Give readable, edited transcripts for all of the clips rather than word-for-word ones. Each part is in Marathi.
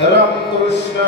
रामकृष्ण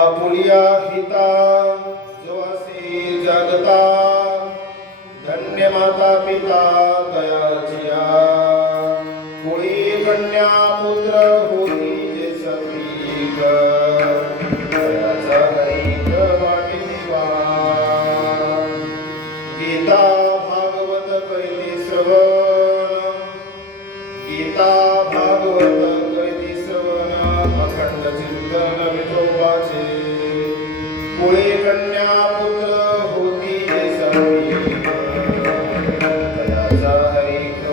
आपुलिया हिता जवासी जगता धन्य माता पिता दयाचिया कोळी कन्या पुत्र होती जे सतीक दयाचा हरित वाटी दिवा गीता भागवत कैती श्रवण गीता भागवत कैती श्रवण अखंड चिंतन विठोबाचे कोळी कन्या पुत्र होती जे सतीक दयाचा हरित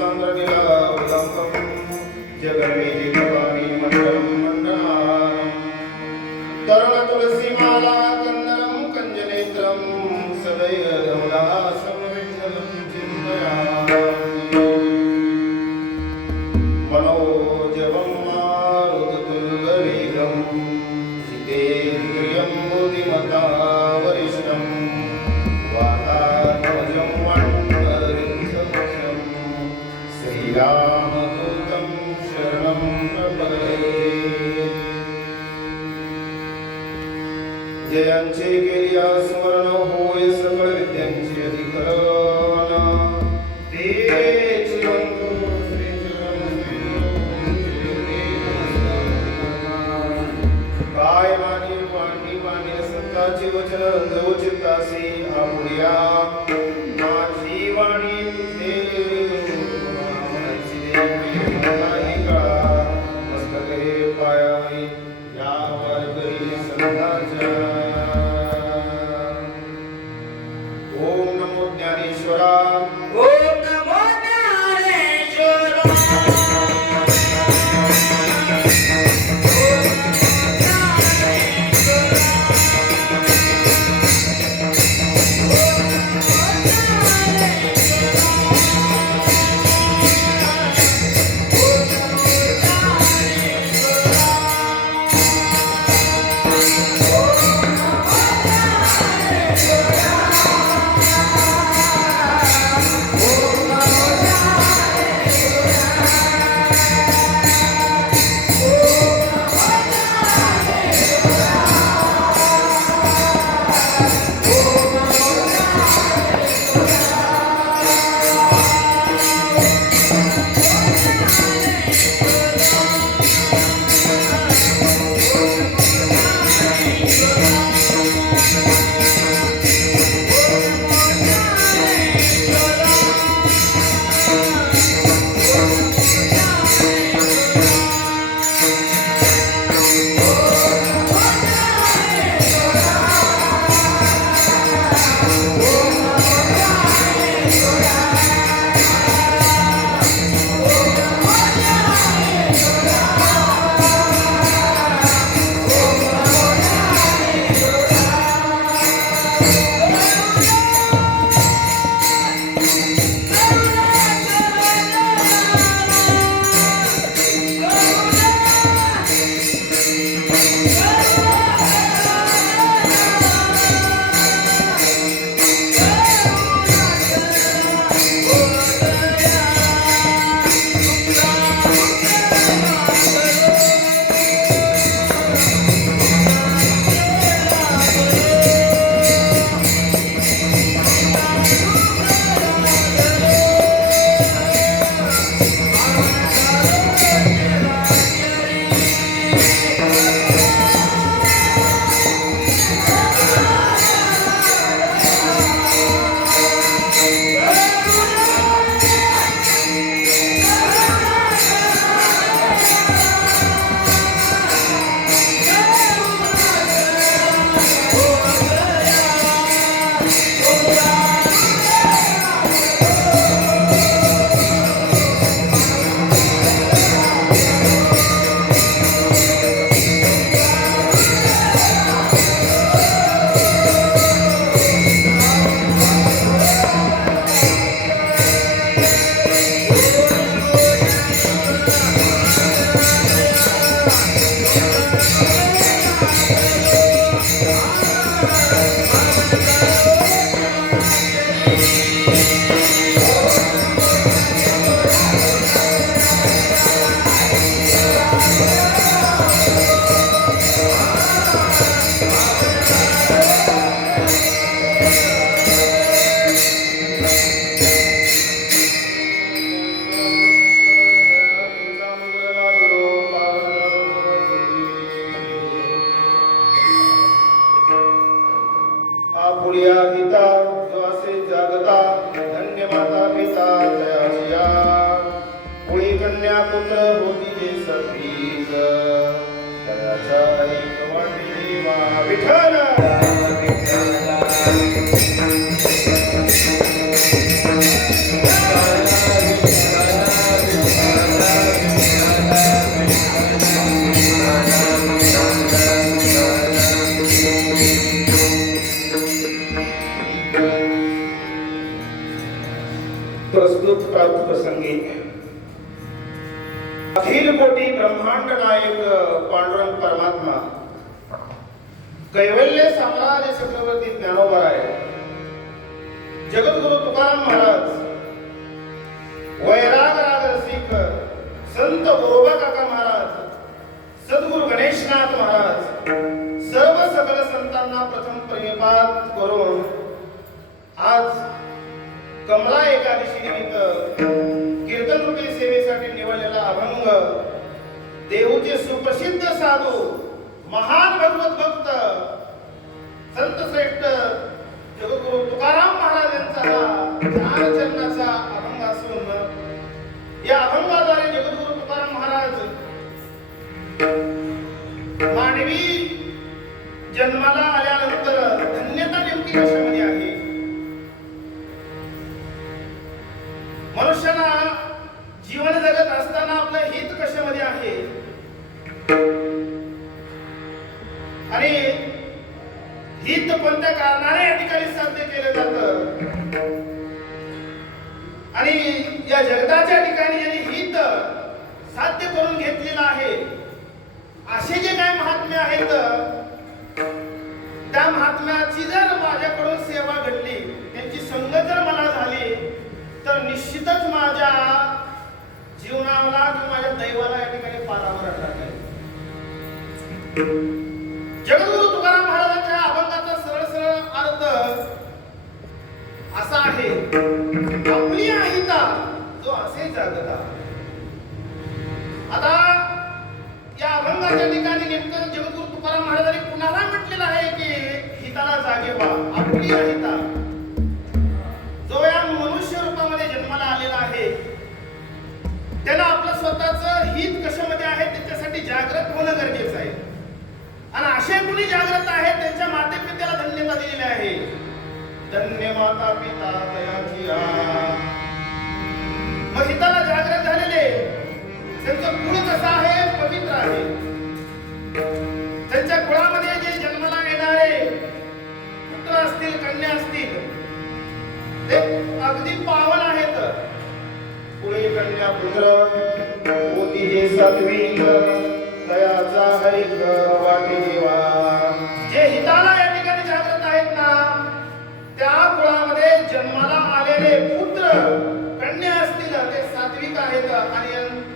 सांद्रनिलावलंबं जगन्मेजिकपाणि मण्डलं मण्डनानं तरुणतुलसीमाला कन्दनं कञ्जनेत्रं सदैव धवलासं विठ्ठलं चिन्तयामि मनोजवं मारुततुल्यवेगं जितेन्द्रियं बुद्धिमता वरिष्ठं वातात्मजं वन्दरिक्षं श्रीरामदूतं शरणं प्रपद्ये जयांचे केलिया स्मरण होय सकळ विद्यांचे अधिकरण तेच वंदो काय मानी पाणी सत्ताचे वचन रंजव चित्तासी आपुल्या माझी वाणी तुझे नाही कळा मस्तक हे पायावी या वारकरी संतांच्या ओम नमो ज्ञानेश्वरा ओम नमो ज्ञानेश्वरा आपुल्या गीता द्वासे जागता धन्य माता पिता दयाचिया पुळी कन्या पुत्र होती जे सत्रीज दयाच्या एक वाटी देवा विठ्ठल विठ्ठल प्राप्त प्रसंगी अखिल कोटी ब्रह्मांड नायक पांडुरंग परमात्मा कैवल्य साम्राज्य चक्रवर्ती ज्ञानोबराय जगद्गुरु तुकाराम महाराज वैराग राग रसिक संत गोरोबा काका महाराज सद्गुरु गणेशनाथ महाराज सर्व सकल संतांना प्रथम प्रणिपात करून आज कमला एकादशी निमित्त कीर्तन रूपी सेवेसाठी निवडलेला अभंग देहूचे सुप्रसिद्ध साधू महान भगवत भक्त संत श्रेष्ठ जगद्गुरु तुकाराम महाराज यांचा हा चार चरणाचा अभंग असून या अभंगाद्वारे जगद्गुरु तुकाराम महाराज मानवी जन्माला आल्यानंतर धन्यता नेमकी कशामध्ये आहे, मनुष्याला जीवन जगत असताना आपलं हित कशामध्ये आहे आणि हित कोणत्या कारणाने या ठिकाणी साध्य केलं जातं आणि या जगताच्या ठिकाणी यांनी हित साध्य करून घेतलेलं आहे असे जे काही महात्म्य आहेत त्या महात्म्याची जर माझ्याकडून सेवा घडली त्यांची संगत जर मला झाली तर निश्चितच माझ्या जीवनाला किंवा माझ्या दैवाला या ठिकाणी पारावर टाकेल. जगद्गुरु तुकाराम महाराजांच्या अभंगाचा सरळ सरळ अर्थ असा आहे, आपली अहिता जो असे जागता. आता या अभंगाच्या ठिकाणी नेमकं जगद्गुरु तुकाराम महाराजांनी कुणाला म्हटलेलं आहे की हिताला जागे व्हा, आपली अहिता. जो या मनुष्य रूपामध्ये जन्माला आलेला आहे त्याला आपलं स्वतःचं हित कशामध्ये आहे त्याच्यासाठी जागृत होणं गरजेचं आहे आणि असे कुणी जागृत आहेत त्यांच्या माते पित्याला धन्यता दिलेली आहे. धन्य माता पिता दयाची मग हिताला जागृत झालेले त्यांचं कुळ कसं आहे, पवित्र आहे. त्यांच्या कुळामध्ये जे जन्माला येणारे पुत्र असतील कन्या असतील ते अगदी पावन आहेत. पुढे कन्या पुत्र होती हे सात्विक दयाचा हरिक वाटे देवा. जे हिताला या ठिकाणी जागृत आहेत ना त्या कुळामध्ये जन्माला आलेले पुत्र कन्या असतील ते सात्विक आहेत आणि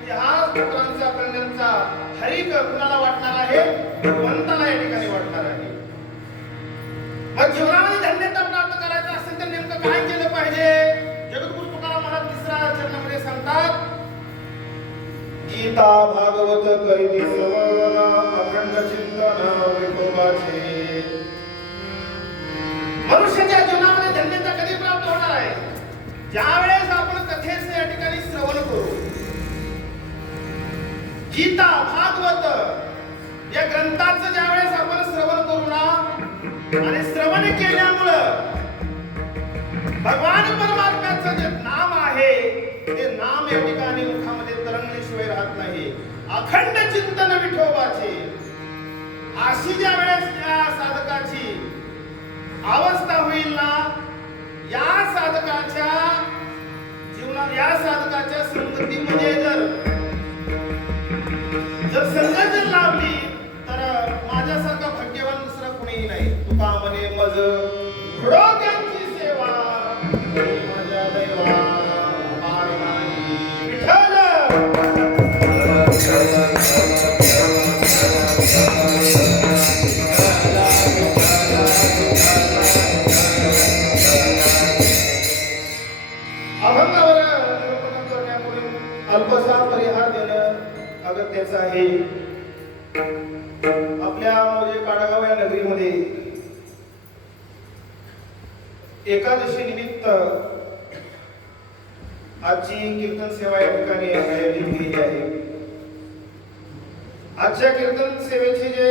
ह्या पुत्रांचा कन्यांचा हरिक कुणाला वाटणार आहे, भगवंताला या ठिकाणी वाटणार आहे. मग जीवनामध्ये धन्यता प्राप्त करायचं असेल तर नेमकं काय केलं पाहिजे. जगद्गुरु तुकाराम महाराज तिसऱ्या चरणामध्ये सांगतात, गीता भागवत करीती श्रवण अखंड चिंतन विठोबाचे. मनुष्याच्या जीवनामध्ये धन्यता कधी प्राप्त होणार आहे, ज्यावेळेस आपण कथेचे या ठिकाणी श्रवण करू. गीता भागवत या ग्रंथाचं ज्यावेळेस आपण श्रवण करू ना आणि श्रवण केल्यामुळं भगवान परमात्म्याचं जे नाम आहे ते नाम या ठिकाणी मुखामध्ये तरंगल्याशिवाय राहत नाही. अखंड चिंतन विठोबाचे अशी ज्या वेळेस त्या साधकाची अवस्था होईल ना या साधकाच्या जीवनात या साधकाच्या संगतीमध्ये जर संगत जर लाभली तर माझ्यासारखा भाग्यवान दुसरा कोणीही नाही. तुका म्हणे मज घडो त्यांची सेवा माझ्या दैवा पार नाही. विठ्ठल अभंगावर निरूपण करण्यापूर्वी अल्पसा परिहार देणं अगत्याचं आहे. आपल्या म्हणजे काडागाव या नगरीमध्ये एकादशी निमित्त आजची कीर्तन सेवा या ठिकाणी आयोजित केली आहे. आजच्या कीर्तन सेवेचे जे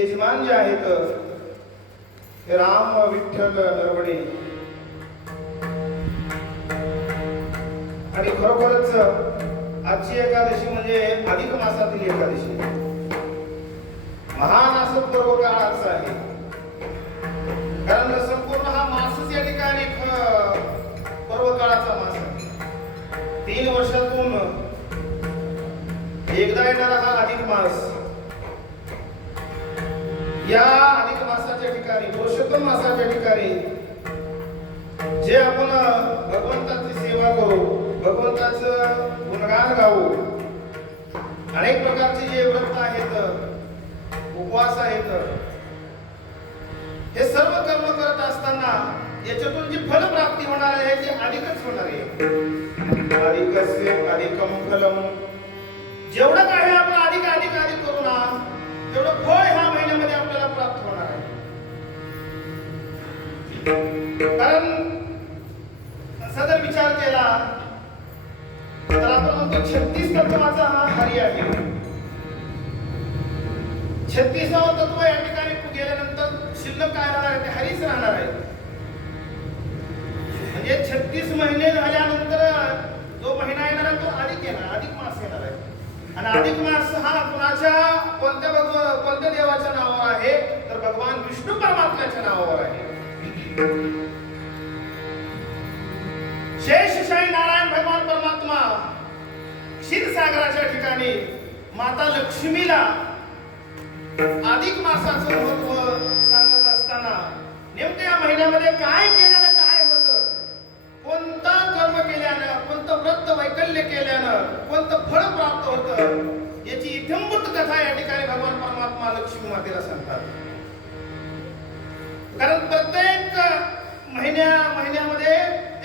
यजमान जे आहेत ते राम विठ्ठल नरवडे आणि खरोखरच आजची एकादशी म्हणजे अधिक मासातील एकादशी. महान असं पर्व काळ असा आहे कारण संपूर्ण हा मासच या ठिकाणी पर्व काळाचा मास आहे. 3 वर्षातून एकदा येणारा हा अधिक मास, या अधिक मासाच्या ठिकाणी, पुरुषोत्तम मासाच्या ठिकाणी जे आपण भगवंताची सेवा करू, भगवंताचं गुणगान गाऊ, अनेक प्रकारचे जे व्रत आहेत, उपवास आहेत, हे सर्व कर्म करत असताना याच्यातून जी फलप्राप्ती होणार आहे ती अधिकच होणार आहे. अधिकस्य अधिकम फलम. जेवढं काही आपण अधिक अधिक अधिक करू ना, तेवढं फळ ह्या महिन्यामध्ये आपल्याला प्राप्त होणार आहे. कारण असा जर विचार केला तर आपण म्हणतो 36 तत्वाचा हा हरी आहे. 36वा तत्व या ठिकाणी गेल्यानंतर शिल्लक काय राहणार आहे? ते हरीच राहणार आहे. म्हणजे 36 महिने झाल्यानंतर जो महिना येणार आहे तो अधिक येणार, अधिक मास येणार आहे. आणि अधिक मास हा कोणत्या देवाच्या नावावर आहे? तर भगवान विष्णू परमात्म्याच्या नावावर आहे. शेषशाही नारायण भगवान परमात्मा क्षीरसागराच्या ठिकाणी माता लक्ष्मीला अधिक मासाचं महत्व सांगत असताना नेमकं या महिन्यामध्ये काय केल्यानं काय होतं, कोणतं कर्म केल्यानं, कोणतं व्रत वैकल्य केल्यानं कोणतं फळ प्राप्त होतं, याची इत्थंभूत कथा या ठिकाणी भगवान परमात्मा लक्ष्मी मातेला सांगतात. कारण प्रत्येक महिन्यामध्ये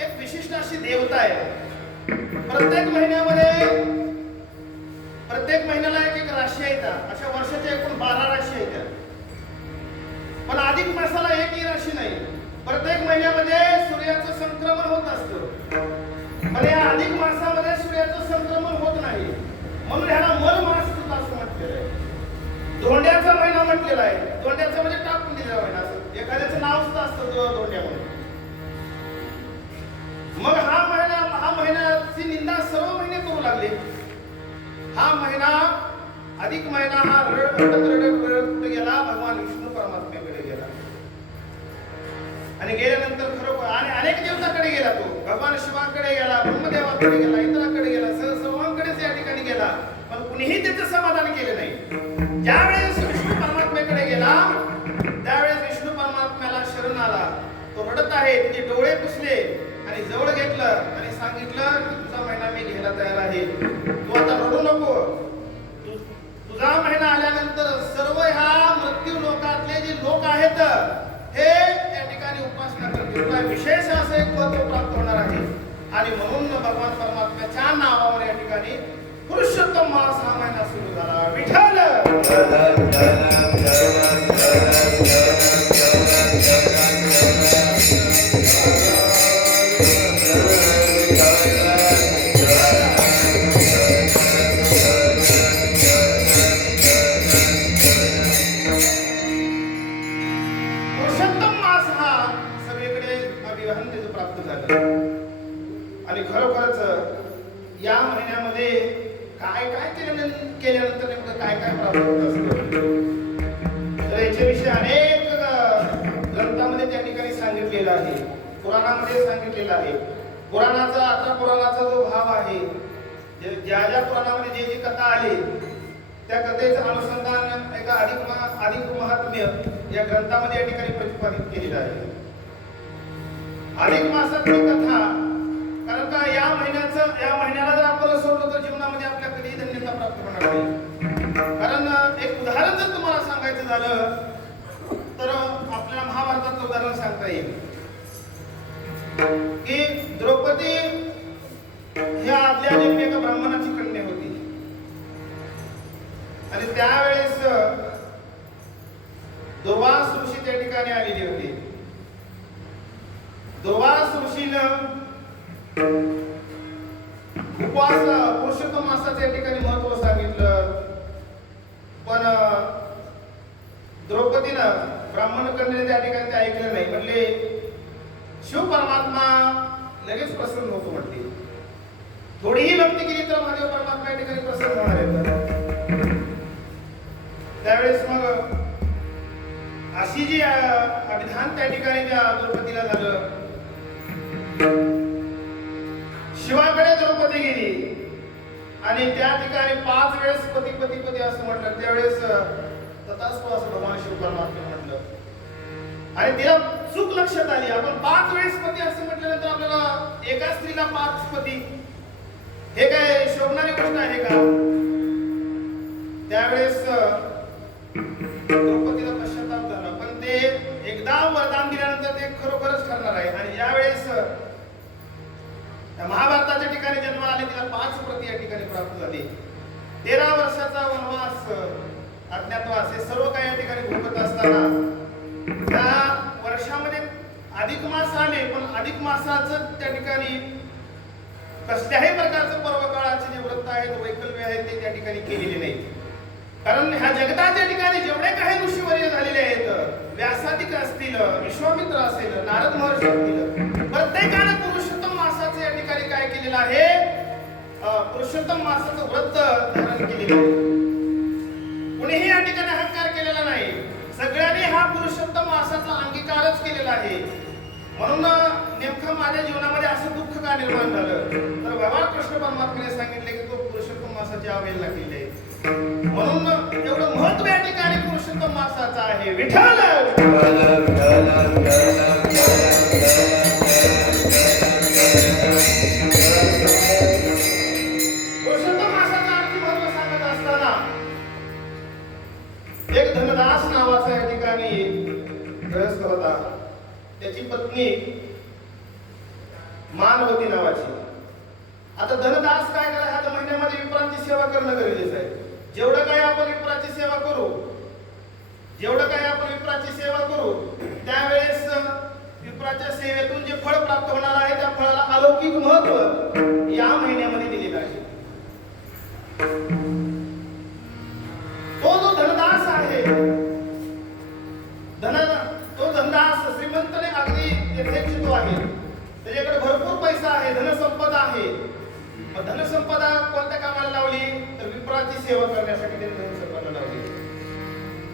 एक विशिष्ट अशी देवता आहे. प्रत्येक महिन्याला एक एक राशी येतात. अशा वर्षाच्या एकूण 12 राशी येतात. पण अधिक मासाला एकही राशी नाही. प्रत्येक महिन्यामध्ये सूर्याचं संक्रमण होत असतं, पण या अधिक मासामध्ये सूर्याचं संक्रमण होत नाही. म्हणून ह्याला मल मास असं म्हटलेलं आहे. धोंड्याचा महिना म्हटलेला आहे. धोंड्याचा म्हणजे टाकून दिलेला महिना असं एखाद्याचं नाव सुद्धा असतं धोंड्यामध्ये. मग हा महिन्याची निंदा सर्व महिने करू लागले. हा महिना अधिक महिना हा रडत कुठे गेला? भगवान विष्णू परमात्म्याकडे गेला. आणि गेल्यानंतर खरोखर आणि अनेक देवताकडे गेला. तो भगवान शिवाकडे गेला, ब्रह्मदेवाकडे गेला, इंद्राकडे गेला, सर्वांकडेच या ठिकाणी गेला. पण कुणीही त्याचं समाधान केले नाही. ज्यावेळेस विष्णू परमात्म्याकडे गेला त्यावेळेस विष्णू परमात्म्याला शरण आला. तो रडत आहे. त्याचे डोळे पुसले आणि जवळ घेतलं आणि सांगितलं की तुझा महिना मी घ्यायला तयार आहे. तू आता रडू नको. तुझा महिना आल्यानंतर सर्व ह्या मृत्यू लोकातले जे लोक आहेत हे या ठिकाणी उपासना करतील. तुला विशेष असं एक पद प्राप्त होणार आहे. आणि म्हणून भगवान परमात्म्याच्या नावावर या ठिकाणी पुरुषोत्तम मास हा महिना सुरू झाला. विठ्ठल या महिन्यामध्ये काय केल्यानंतर नेमकं काय प्राप्त होत असतं, तर याच्याविषयी अनेक ग्रंथामध्ये त्या ठिकाणी सांगितलेलं आहे. पुराणामध्ये सांगितलेलं आहे. पुराणाचा जो भाव आहे, ज्या पुराणामध्ये जी कथा आली त्या कथेचं अनुसंधान एका अधिक महात्म्य या ग्रंथामध्ये या ठिकाणी प्रतिपादित केलेलं आहे. अधिक मासातली कथा, कारण का या महिन्याला जर आपण सोडलं तर जीवनामध्ये आपल्या कधीही धन्यता प्राप्त होणार नाही. कारण एक उदाहरण जर तुम्हाला सांगायचं झालं तर आपल्याला महाभारताचं उदाहरण सांगता येईल की द्रौपदी ह्या आदल्या जन्मी एका ब्राह्मणाची कन्या होती. आणि त्यावेळेस दुर्वास ऋषी त्या ठिकाणी आलेली होती. दुर्वास ऋषीनं उपवास पुरुषोत्तम मासाचं या ठिकाणी महत्व सांगितलं. पण द्रौपदीनं ब्राह्मण कन्येने त्या ठिकाणी ते ऐकलं नाही. म्हणले शिव परमात्मा लगेच प्रसन्न होतो म्हटले. थोडीही भक्ती केली तर महादेव परमात्मा या ठिकाणी प्रसन्न होणार आहेत. त्यावेळेस मग अशी जी अभिधान त्या ठिकाणी त्या द्रौपदीला झालं. शिवाकडे द्रौपदी गेली आणि त्या ठिकाणी 5 वेळेस पती पती पती असं म्हटलं, त्यावेळेस तथास्तु असं भगवान शिव परमात्मा म्हटलं आणि तिला चूक लक्षात आली. आपण 5 वेळेस पती असं म्हटल्यानंतर आपल्याला एका स्त्रीला 5 पती हे काय शोभणारी गोष्ट आहे का? त्यावेळेस द्रौपदीला पश्चाताप झाला, पण ते एकदा वरदान दिल्यानंतर ते खरोखरच ठरणार आहे. आणि यावेळेस महाभारताच्या ठिकाणी जन्माला आले, तिला 5 प्रती या ठिकाणी प्राप्त झाली. 13 वर्षाचा वनवास, अज्ञातवास हे सर्व काही या ठिकाणी भोगत असताना त्या वर्षामध्ये अधिक मास आले, पण अधिक मासाचं त्या ठिकाणी कसल्याही प्रकारचं पर्व काळाचे जे व्रत आहेत, वैकल्य आहेत ते त्या ठिकाणी केलेले नाहीत. कारण ह्या जगताच्या ठिकाणी जेवढे काही ऋषीवर्य झालेले आहेत, व्यासादिक असतील, विश्वामित्र असेल, नारद महर्षी असतील, प्रत्येकाने पुरुषोत्तम मासाचं या ठिकाणी काय केलेलं आहे? पुरुषोत्तम मासाचं व्रत धारण केलेलं आहे. कुणीही या ठिकाणी अहंकार केलेला नाही. सगळ्यांनी हा पुरुषोत्तम मासाचा अंगीकारच केलेला आहे. म्हणून नेमकं माझ्या जीवनामध्ये असं दुःख का निर्माण झालं, तर भगवान कृष्ण परमात्म्याने सांगितले की तो पुरुषोत्तम मासाची अवहेलना केली आहे. म्हणून एवढं महत्व या ठिकाणी पुरुषोत्तम मासाचं आहे. विठ्ठल पुरुषोत्तम मासाचा आणखी महत्व सांगत असताना एक धनदास नावाचा या ठिकाणी गृहस्थ होता. त्याची पत्नी मानवती नावाची. आता धनदास काय करा, ह्या महिन्यामध्ये विप्रांची सेवा करणं गरजेचं आहे. जेवढं काही आपण विप्राची सेवा करू, त्यावेळेस विप्राच्या सेवेतून जे फळ प्राप्त होणार आहे त्या फळाला अलौकिक महत्व या महिन्यामध्ये दिलेलं आहे. तो जो धनदास आहे, तो धनदास श्रीमंतने अगदी यथेच्छितो आहे. त्याच्याकडे भरपूर पैसा आहे, धनसंपदा आहे. धनसंपदा कोणत्या कामाला लावली, तर विप्राची सेवा करण्यासाठी त्यांनी धनसंपदा लावली.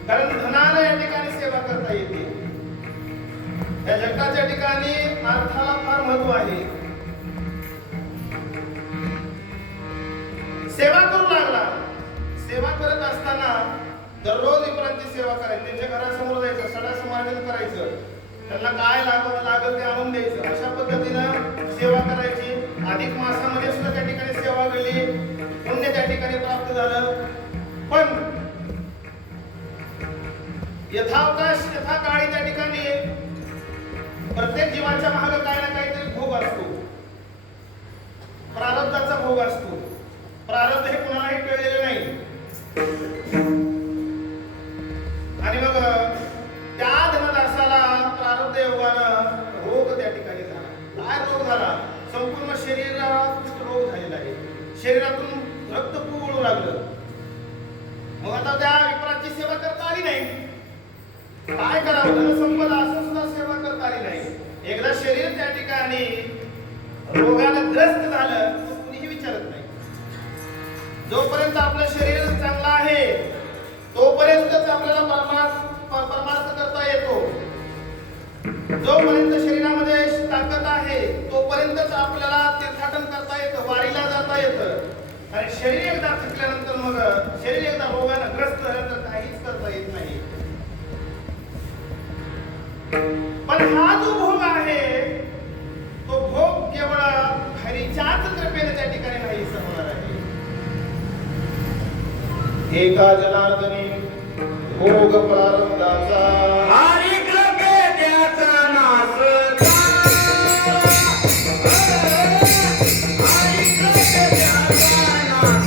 कारण धनाला या ठिकाणी सेवा करता येते. या जगाच्या ठिकाणी अर्थाला फार महत्व आहे. सेवा करू लागला. सेवा करत असताना दररोज विप्रांची सेवा करायची. त्यांच्या घरासमोर जायचं, सडा समारंभ करायचं, त्यांना काय लागल ते आणून द्यायचं. अशा पद्धतीनं सेवा करायची. अधिक मासामध्ये सुद्धा त्या ठिकाणी सेवा केली, पुण्य त्या ठिकाणी प्राप्त झालं. पण यथावकाश यथा काळी त्या ठिकाणी प्रत्येक जीवाच्या मागे काही ना काहीतरी भोग असतो, प्रारब्धाचा भोग असतो. प्रारब्ध हे कुणालाही कळलेलं नाही. आणि मग त्या धनदासाला प्रारब्ध योगानं रोग त्या ठिकाणी झाला. काय रोग झाला? संपूर्ण शरीराला कुष्ठरोग झालेला आहे. शरीरातून रक्त पुळू लागलं. मग आता त्या विप्राची सेवा करता आली नाही. काय करावं? धनसंपदा असं सुद्धा सेवा करता आली नाही. एकदा शरीर त्या ठिकाणी रोगानं ग्रस्त झालं तर कुणीही विचारत नाही. जोपर्यंत आपलं शरीर चांगलं आहे तोपर्यंतच आपल्याला परमार्थ करता येतो. जोपर्यंत शरीरामध्ये ताकद आहे तोपर्यंतच आपल्याला तीर्थाटन करता येतं, वारीला जाता येतं. आणि शरीर एकदा थकल्यानंतर, मग शरीर एकदा रोगानं ग्रस्त झाल्यानंतर काहीच करता येत नाही. पण हा जो भोग आहे तो भोग केवळ हरीच्याच कृपेने त्या ठिकाणी नाहीसा होणार आहे. एका जनार्दनी भोग प्रारब्धाचा हरी कृपे त्याचा नाश हरी कृपे त्याचा नाश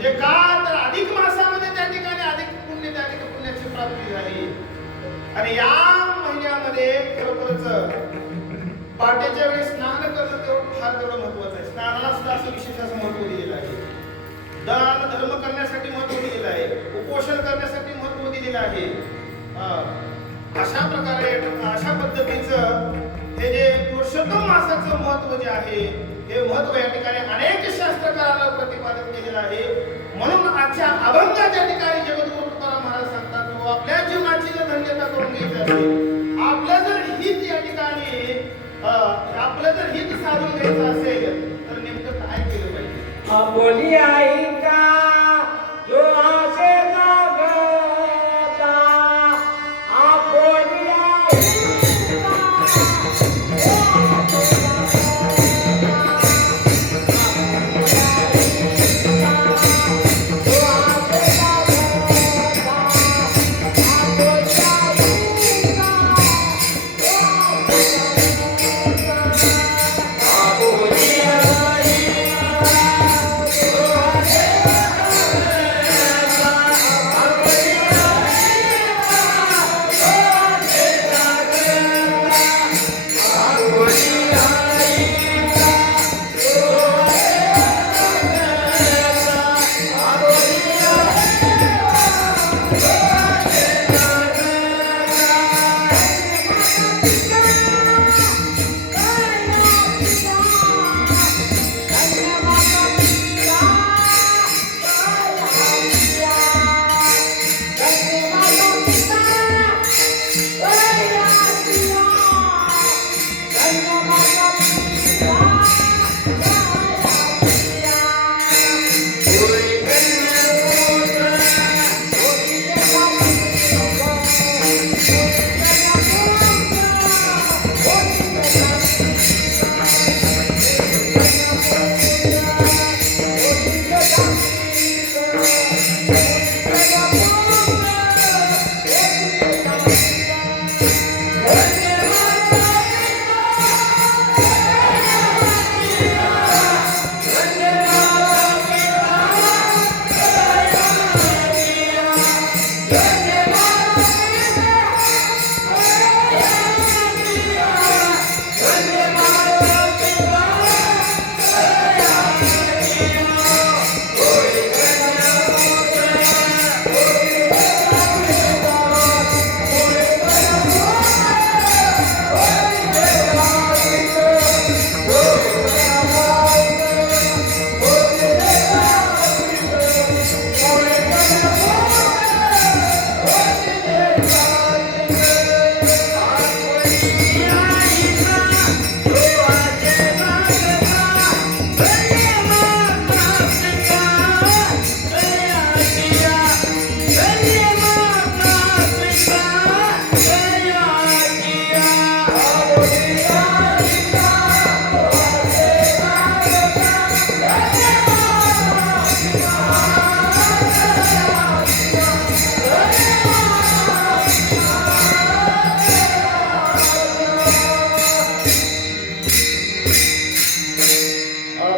म्हणजे का तर अधिक मासामध्ये त्या ठिकाणी अधिक पुण्य त्या ठिकाणी पुण्याची प्राप्ती झाली. आणि या महिन्यामध्ये खरोखरच पहाटेच्या वेळी स्नान करणं तेवढं फार तेवढं महत्वाचं आहे. स्नानाला सुद्धा असं विशेष असं महत्व दिलेलं आहे. दान धर्म करण्यासाठी महत्व दिलेलं आहे. उपोषण करण्यासाठी महत्व दिलेलं आहे. अशा प्रकारे अशा पद्धतीचं हे जे पुरुषोत्तम मासाचं महत्व जे आहे हे महत्व या ठिकाणी अनेक शास्त्रकारांना प्रतिपादित केलेलं आहे. म्हणून आजच्या अभंगाच्या ठिकाणी जगद्गुरु तुकाराम महाराज सांगतात की आपल्या जीवनाची जर धन्यता करून घ्यायची असेल, आपलं जर हित या ठिकाणी आपलं जर हित साधून घ्यायचं असेल तर नेमकं काय केलं पाहिजे? बोली आई का जो आशे जागता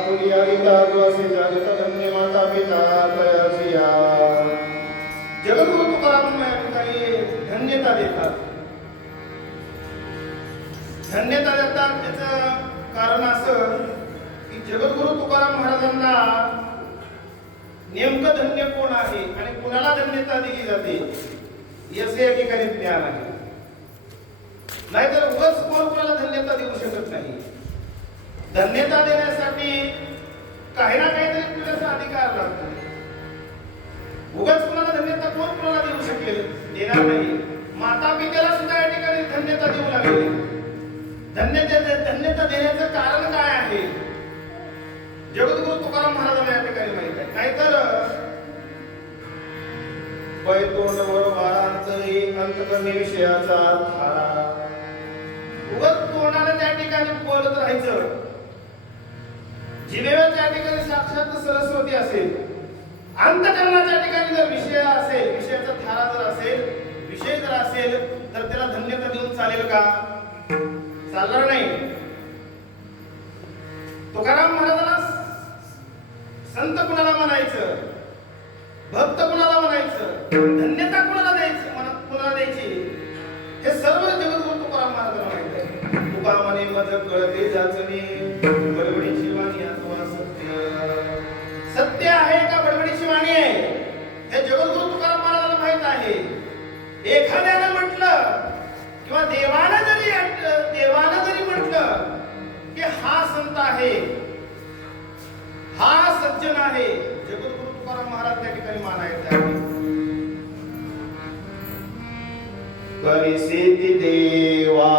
बोली आई जगद्गुरु तुकाराम या ठिकाणी धन्यता देतात. धन्यता देतात त्याचं कारण असं की जगद्गुरु तुकाराम महाराजांना नेमकं धन्य कोण आहे आणि कोणाला धन्यता दिली जाते याचे या ठिकाणी ज्ञान आहे. नाहीतर उगाच कोण कोणाला धन्यता देऊ शकत नाही. धन्यता देण्यासाठी काही ना काहीतरी आपल्याला अधिकार लागतो. उगाच कोणाला धन्यता कोण कोणाला देऊ शकेल? देणार नाही. माता पित्याला सुद्धा या ठिकाणी धन्यता देऊ लागली. धन्यता देण्याचं कारण काय आहे जगद्गुरु तुकाराम महाराजांना या ठिकाणी माहित आहे. नाहीतर पैतोंड वर वारांतरी अंतकर्णी विषयाचा थारा. उगाच तोंडाने त्या ठिकाणी बोलत राहायचं. जिभेवर त्या ठिकाणी साक्षात सरस्वती असेल, अंतकरणाच्या ठिकाणी जर विषय असेल, विषयाचा थारा जर असेल, विषय जर असेल तर त्याला धन्यता देऊन चालेल का? चालणार नाही. तुकाराम महाराजांना संत कुणाला म्हणायचं भक्त कुणाला म्हणायचं, धन्यता कुणाला द्यायची, कुणाला द्यायची, हे सर्व जगद्गुरु तुकाराम महाराजांना माहित आहे. तुका म्हणे मज कळते जाचणी, बडबडीची वाणी अथवा सत्य. सत्य आहे का बडबडीची वाणी आहे हे जगद्गुरु तुकाराम महाराजांना माहित आहे. एखाद्यानं म्हटलं किंवा देवानं जरी म्हटलं की हा संत आहे, हा सज्जन आहे, जगद्गुरु तुकाराम महाराज त्या ठिकाणी मानायचे आहे. करी सिद्धी देवा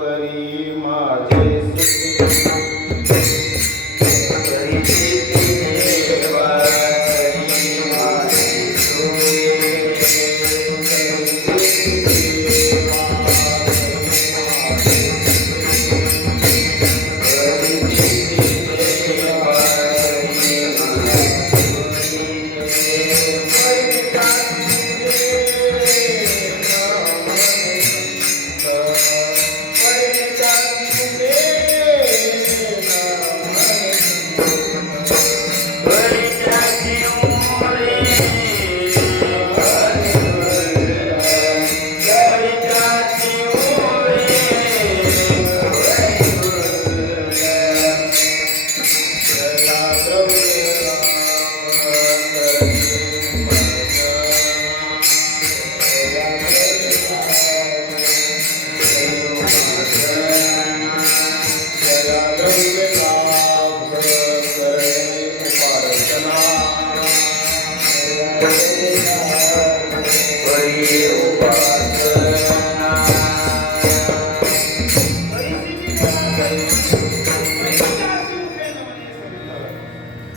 करी माझे करी सिद्धी देवा करी माझे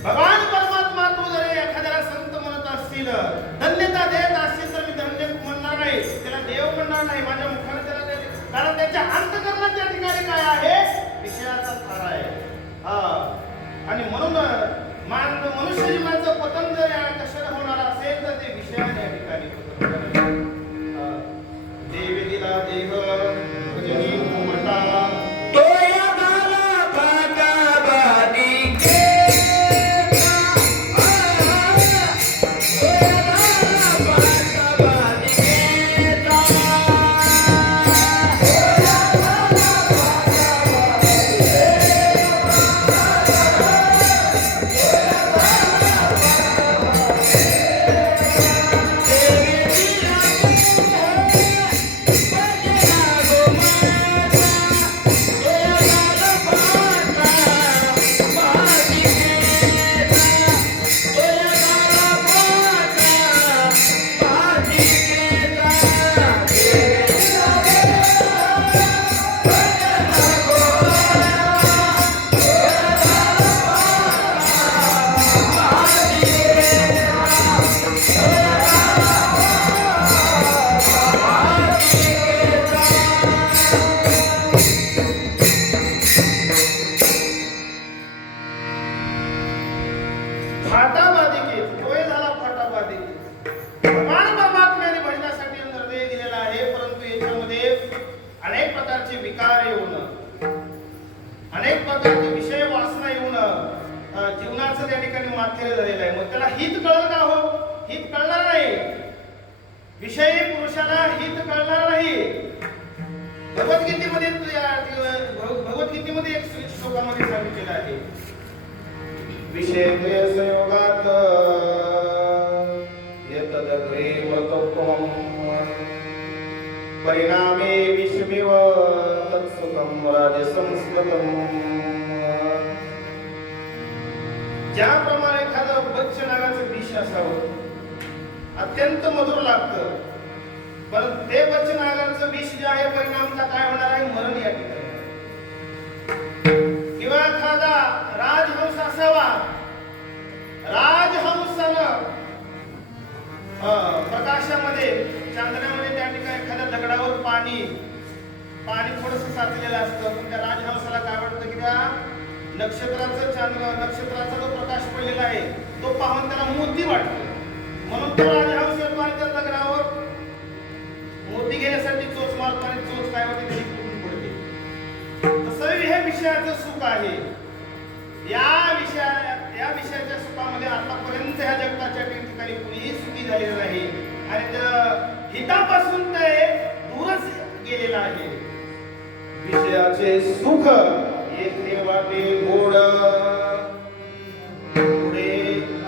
भगवान परमात्मा तू जर एखाद्याला संत म्हणत असतील, धन्यता देत असतील तर मी धन्य म्हणणार नाही, त्याला देव म्हणणार नाही माझ्या मुखाने त्याला कारण त्याच्या अंतःकरणात त्या ठिकाणी काय आहे, विषयाचा थारा आहे. आणि म्हणून मनुष्य जीवनाचं पतन जर कशाला होणार असेल तर ते विषयाने या ठिकाणी पतन होणार. देव दिला देह भजनी मोमटा भगवान परमात्म्याने भजनासाठी निर्णय दिलेला आहे, परंतु याच्यामध्ये अनेक प्रकारचे विकार येऊन, अनेक प्रकारचे विषय वासना येऊन जीवनाचं त्या ठिकाणी माथेरे झालेलं आहे. मग त्याला हित कळलं का हो? हित कळणार नाही. विषयी पुरुषाला हित कळणार नाही. भगवद्गीतेमध्ये एक श्लोकामध्ये सांगितलेलं आहे, विषय संयोगात परिणामे विषमिव तत्सुखम राजसंस्कृतम. ज्याप्रमाणे एखादं बच्च नागाचं विष असावं, अत्यंत मधुर लागतं, पण ते बच्च नागाचं विष जे आहे परिणामचा काय होणार आहे, मरण या ठिकाणी. किंवा एखादा राजहंस असावा, राजहंसानं प्रकाशामध्ये चांदण्यामध्ये त्या ठिकाणी एखाद्या दगडावर पाणी थोडस साचलेलं असतं, पण त्या राजहंसाला काय वाटतं की त्या नक्षत्राचा जो प्रकाश पडलेला आहे तो पाहून त्याला मोती वाटतो, म्हणून तो राजहंस त्या दगडावर मोती घेण्यासाठी चोच मारतो आणि चोच काय होते तरी तुटून पडते. तसं हे विषयाचं सुख आहे. या या विषयाच्या सुखामध्ये आतापर्यंत ह्या जगताच्या ठिकाणी कुणीही सुखी झालेलं नाही आणि त्या हितापासून ते दूरच गेलेलं आहे. विषयाचे सुख येथे वाटे गोड, पुढे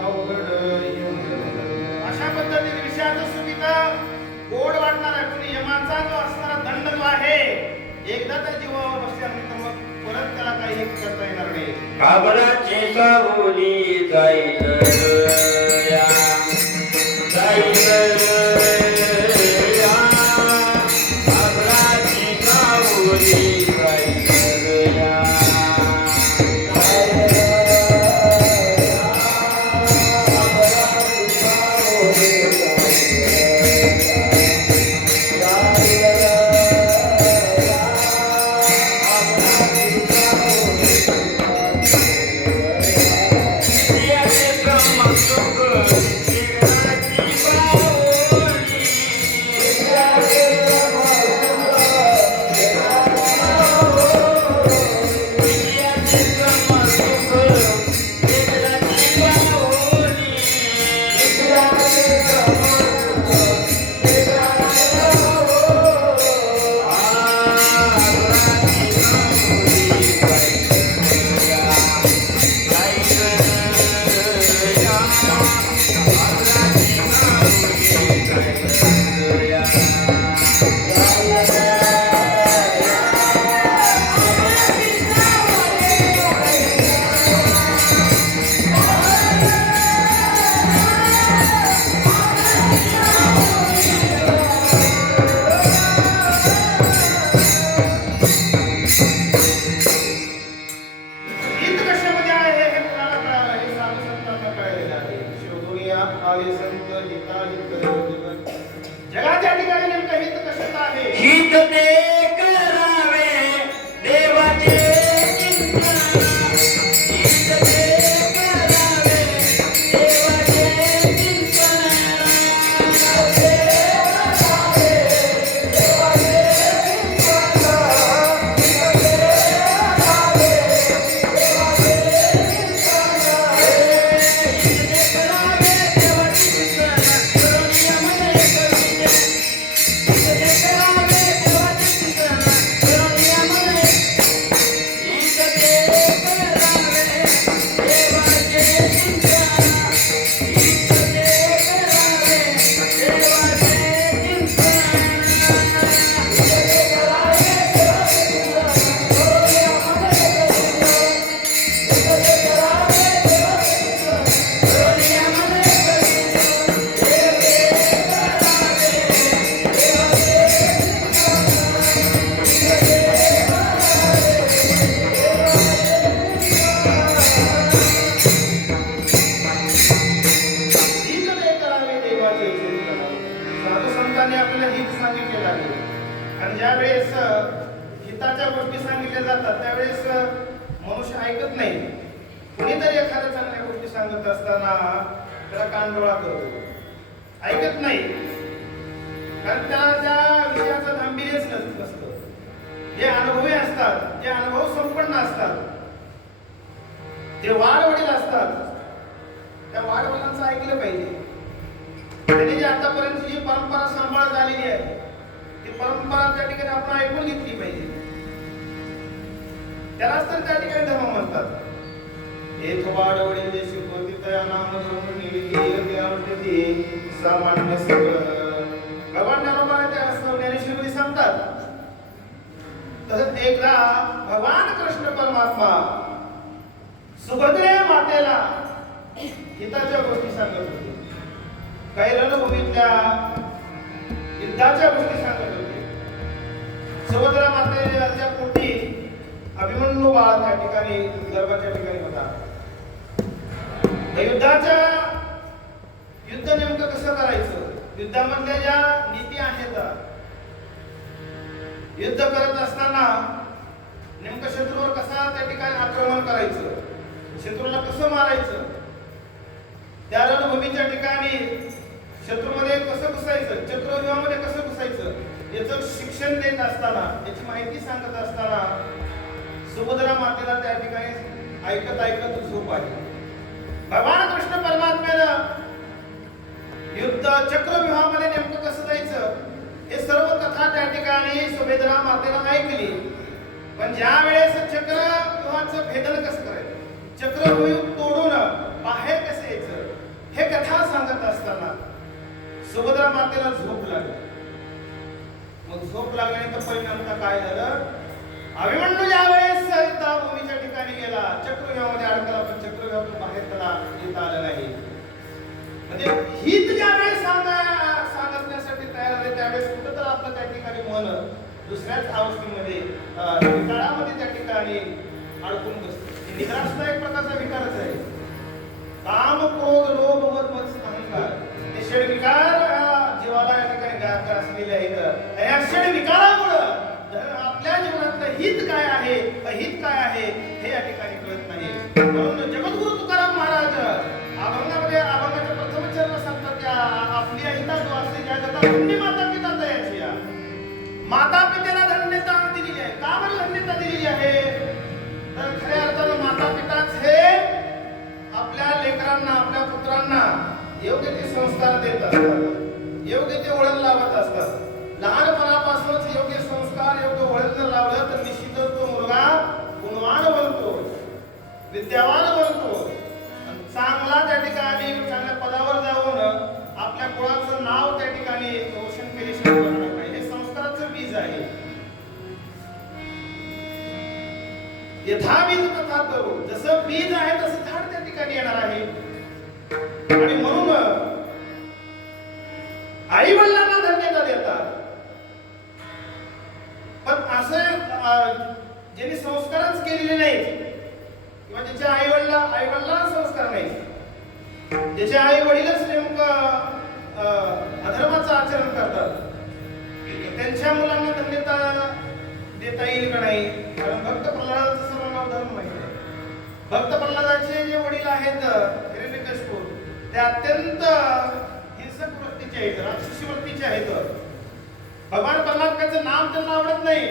अवघड येऊन. अशा पद्धतीने विषयाचं सुख इथं गोड वाटणार आहे, पण यमाचा जो असणारा दंड जो आहे एकदा त्या जीवावर बसल्यानंतर मग परत त्याला काही करता येणार नाही. काबराची सावली जाईल या, जाईल या, काबराची सावली जाईल या. हित कशामध्ये आहे हे कुणाला कळालं, हे साधू संतांना कळलेलं आहे. शिवदुनिया आले संत हिताहित जगत. जगाच्या ठिकाणी नेमकं हित कशाचं आहे? हित ते करावे देवाचे चिंतन, हित ते करावे देवाचे चिंतन. हित ते करावे देवाचे चिंतन. साधू संतांनी आपल्याला हित सांगितलेलं आहे आणि ज्या वेळेस हिताच्या गोष्टी सांगितल्या जातात त्यावेळेस मनुष्य ऐकत नाही. कुणीतरी एखाद्या चांगल्या गोष्टी सांगत असताना त्याला कानडोळा करतो, ऐकत नाही, कारण त्याला त्या विषयाचं गांभीर्यच नसतं. जे अनुभवी असतात, जे अनुभव संपन्न असतात, जे वाडवडील असतात, त्या वाडवडिलांचं ऐकलं पाहिजे. त्यांनी जी आतापर्यंत जी परंपरा सांभाळत आलेली आहे ती परंपरा त्या ठिकाणी आपण ऐकून घेतली पाहिजे. त्यालाच तर त्या ठिकाणी धर्म म्हणतात. एक वाडवडील जे शिकवते त्या नाम धर्म निविधी सामान्य सगळं. भगवान ज्ञानोबा त्या ज्ञानेश्वरी सांगतात. तसंच एकदा भगवान कृष्ण परमात्मा सुभद्रे मातेला हिताच्या गोष्टी सांगत होते. काही रणभूमीतल्या युद्धाच्या गोष्टी सांगत होते. सुभद्रा मातेच्या पोटी अभिमन्यू बाळ त्या ठिकाणी गर्भाच्या ठिकाणी होता. युद्ध नेमकं कसं करायचं, युद्धामधल्या ज्या नीती आहेत, युद्ध करत असताना नेमकं शत्रूवर कसा त्या ठिकाणी आक्रमण करायचं, शत्रूला कसं मारायचं, त्या रणभूमीच्या ठिकाणी शत्रूमध्ये कसं घुसायचं, चक्रव्यूहामध्ये कसं घुसायचं, याचं शिक्षण देत असताना, याची माहिती सांगत असताना सुभद्रा मातेला त्या ठिकाणी ऐकत ऐकत झोप आली. भगवान कृष्ण परमात्म्यानं युद्ध चक्रव्यूहामध्ये नेमकं कसं जायचं हे सर्व कथा त्या ठिकाणी सुभद्रा मातेनं ऐकली. पण ज्या वेळेस चक्रव्यूहाचं भेदन कसं करायचं, चक्रव्यूह तोडून बाहेर कसं यायचं, हे कथा सांगत असताना सुभद्रा मातेला झोप लागली. मग झोप लागल्यानंतर परिणाम काय झालं, अभिमन्यू ज्यावेळेस युद्धाभूमीच्या ठिकाणी गेला, चक्रव्यूहामध्ये अडकला, पण चक्रव्यूहातून बाहेर त्याला येता आलं नाही. म्हणजे हित ज्यावेळेस सांगण्यासाठी तयार झाले त्यावेळेस कुठं तर आपलं त्या ठिकाणी मन दुसऱ्याच अवस्थेमध्ये विकारामध्ये त्या ठिकाणी अडकून बसतं. निद्रा सुद्धा एक प्रकारचा विकारच आहे. काम, क्रोध, लोभ, मद, मत्सर, अहंकार हे षड विकार जीवाला या ठिकाणी गायब असलेले आहेत. या षड विकारामुळं आपल्या जीवनातलं हित काय आहे, अहित काय आहे हे या ठिकाणी कळत नाही. म्हणून जगद्गुरु तुकाराम महाराज अभंगाच्या प्रथम चरण सांगतात की आपली अहिता जो असते ज्या जगात धन्य माता पिता दयाची या माता पितेला धन्यता दिलेली आहे. का बरं धन्यता दिलेली आहे, तर खऱ्या अर्थानं माता पिताच हे आपल्या लेकरांना, आपल्या पुत्रांना योग्य ते संस्कार देत असतात, योग्य ते वळण लावत असतात. लहानपणापासूनच योग्य संस्कार, योग्य वळण जर लावलं तर निश्चितच तो मुलगा गुणवान बनतो, विद्यावान बनतो, चांगला त्या ठिकाणी चांगल्या पदावर जाऊन आपल्या कुळाचं नाव त्या ठिकाणी रोशन केल्याशिवाय करणार नाही. हे संस्काराचं बीज आहे. यथा बीज तथा करू, जसं बीज आहे तसं झाड त्या ठिकाणी येणार आहे. आणि म्हणून आई वडिलांना धन्यता देतात. पण असं ज्यांनी संस्कारच केलेले नाहीत किंवा ज्याच्या आई वडिलांना संस्कार नाही, ज्याचे आई वडीलच नेमकं अधर्माचं आचरण करतात, त्यांच्या मुलांना धन्यता देता येईल का नाही. कारण भक्त प्रल्हादाचं सर्वांना उदाहरण माहिती आहे. भक्त प्रल्हादाचे जे वडील आहेत हिरण्यकशिपू, ते अत्यंत हिंसक वृत्तीचे आहेत, राक्षसी वृत्तीचे आहेत. भगवान परमात्म्याचं नाम त्यांना आवडत नाही.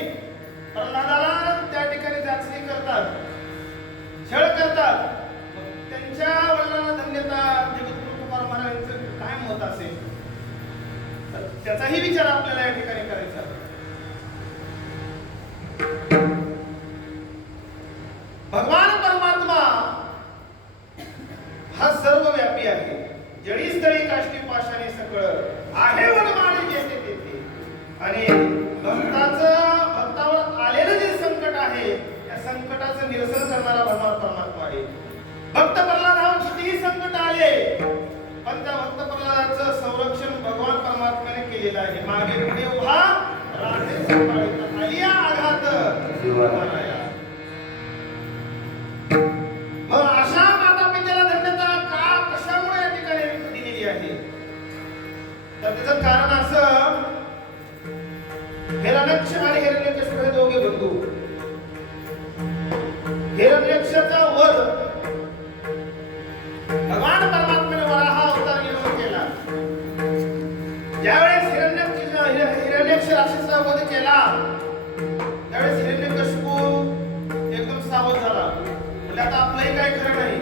प्रल्हादाला त्या ठिकाणी जाचणी करतात, छळ करतात. त्यांच्या वडिलांना धन्यता जगद्गुरु तुकाराम महाराजांचं काय मत असेल, तर त्याचाही विचार आपल्याला या ठिकाणी करायचा. भगवान परमात्मा हा सर्वव्यापी आहे. जळी स्थळी काष्टी पाशाने सकळ आहे वनमाळे जेथे तेथे. आणि भक्तावर आलेलं जे संकट आहे त्या संकटाचं निरसन करणारा भगवान परमात्मा आहे. भक्त प्रल्हादावर कितीही संकट आले पण त्या भक्त प्रल्हादाचं संरक्षण भगवान परमात्म्याने केलेलं आहे. मागे पुढे उभा राधे सांभाळीत आलिया आघात जीवनाया. मग अशा माता पित्याला धन्यता का कशामुळे या ठिकाणी दिलेली आहे, तर त्याचं कारण असं, हिरण्यक्ष आणि हिरण्यकशिपू हे दोघे बंधू. हिरण्यक्षाचा वध भगवान परमात्म्याने वराह अवतार घेऊन केला. ज्यावेळेस हिरण्यक्ष राक्षसाचा वध केला त्यावेळेस हिरण्यकशिपू एकदम सावध झाला. म्हणजे आता आपलंही काय खरं नाही,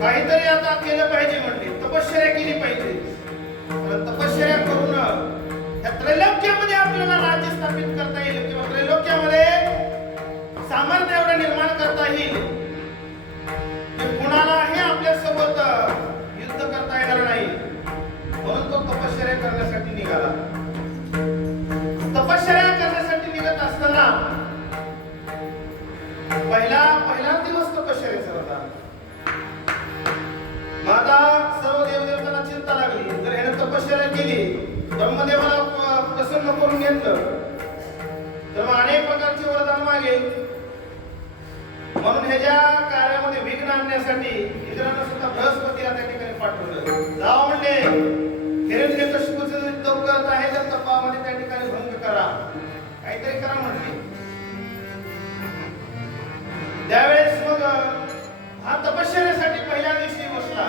काहीतरी आता केलं पाहिजे, म्हणते तपश्चर्या केली पाहिजे. तपश्चर्या करून या त्रैलोक्यामध्ये आपल्याला राज्य स्थापित करता येईल किंवा त्रैलोक्यामध्ये सामर्थ्य एवढं निर्माण करता येईल की कुणालाही आपल्या सोबत युद्ध करता येणार नाही. म्हणून तो तपश्चर्या करण्यासाठी निघाला. तपश्चर्या करण्यासाठी निघत असताना पहिला दिवस तपश्चर्याचा होता. माता सर्व देवदेवतांना चिंता लागली, जर ह्याने तपश्चर्या केली, ब्रह्मदेवाला प्रसन्न करून घेतलं तर मग अनेक प्रकारचे वरदान मागेल. म्हणून ह्याच्या कार्यामध्ये विघ्न आणण्यासाठी इंद्रानं सुद्धा बृहस्पतीला त्या ठिकाणी पाठवलं. जावा म्हणले, हिरण्यकशिपूचं जे तप करत आहे त्या तपामध्ये त्या ठिकाणी भंग करा, काहीतरी करा म्हणले. त्यावेळेस मग हा तपश्चर्यासाठी पहिल्या दिवशी बसला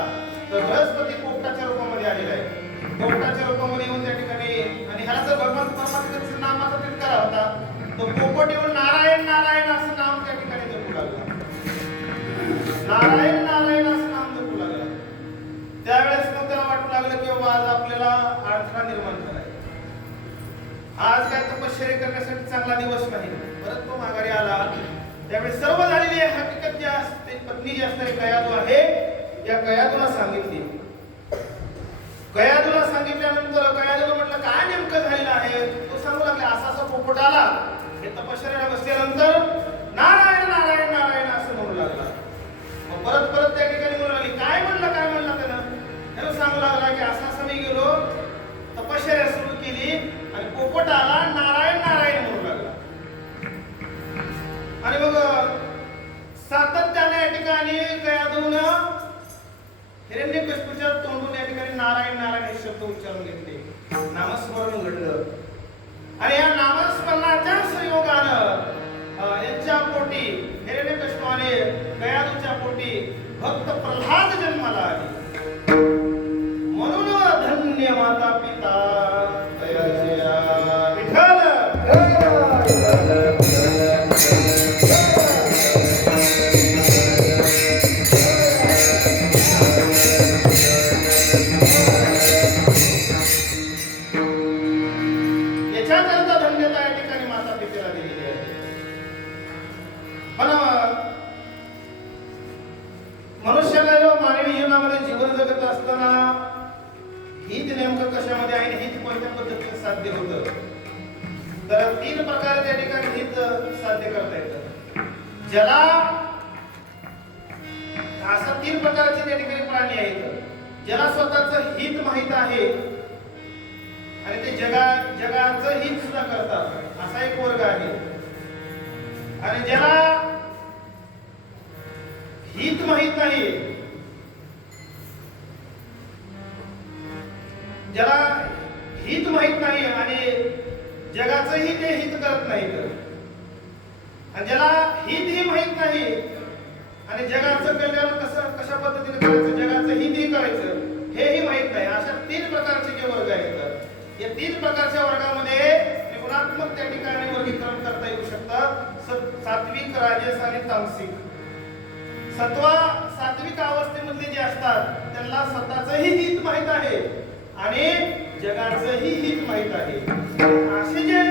तर बृहस्पती पोपटाच्या रूपामध्ये आलेला आहे. पोपटाच्या रूपामध्ये येऊन त्या ठिकाणी, आणि ह्याला जर भगवान परमात्म्याचं नामाचा तिटकारा होता, तो पोपट येऊन नारायण नारायण असं नाम त्या ठिकाणी जपू लागला. नारायण नारायण असं निर्माण करायचा. आज काय तपश्चर्या करण्यासाठी चांगला दिवस नाही. परत तो माघारी आला. त्यावेळी सर्व झालेली हकीकत जी असते, पत्नी जी असणारी कयादू आहे, या कयादूला सांगितली. कयादूला सांगितल्यानंतर कयादूला म्हटलं काय नेमकं झालेलं आहे. तो सांगू लागला असा असा पोपट आला. हे तपश्चर्याला बसल्यानंतर नारायण नारायण नारायण असं म्हणू लागला. मग परत परत त्या ठिकाणी म्हणू लागली काय म्हणलं त्यानं सांगू लागला की असं असं मी गेलो, तपश्चर्या सुरू केली आणि पोपट आला, नारायण नारायण म्हणू लागला. आणि मग सातत्याने या ठिकाणी कयादून हिरण्यकशिपूच्या तोंडून या ठिकाणी नारायण नारायण हे शब्द उच्चारून घेतले. नामस्मरण घडलं. आणि या नामस्मरणाच्या संयोगानं यांच्या पोटी हिरण्यकशिपूने कयादूच्या पोटी भक्त प्रल्हाद जन्माला आले. म्हणून धन्य माता पिता विठ्ठल. याच्याकरता धन्यता या ठिकाणी माता पितेला दिलेली आहे. पण मनुष्याला मानवी जीवनामध्ये जीवन जगत असताना हित नेमकं कशामध्ये आहे, हित कोणत्या पद्धतीने साध्य होतं. तर तीन प्रकारे त्या ठिकाणी हित साध्य करता येतं. ज्याला असं तीन प्रकारचे त्या ठिकाणी प्राणी आहेत. ज्याला स्वतःचं हित माहित आहे आणि ते जगाचं हित सुद्धा करतात, असा एक वर्ग आहे. आणि ज्याला हित माहित नाही, ज्याला हित माहित नाही आणि जगाचंही ते हित करत नाहीत, आणि ज्याला हित ही माहित नाही आणि जगाचं कल्याण कशा पद्धतीने करायचं, जगाचं हितही करायचं हेही माहित नाही, अशा तीन प्रकारचे जे वर्ग आहेत. या तीन प्रकारच्या वर्गामध्ये गुणात्मक त्या ठिकाणी वर्गीकरण करता येऊ शकतं. सात्विक, राजस आणि तामसिक. सात्विक अवस्थेमधले जे असतात त्यांना स्वतःचंही हित माहित आहे आणि जगाचंही हित माहित आहे. असे जे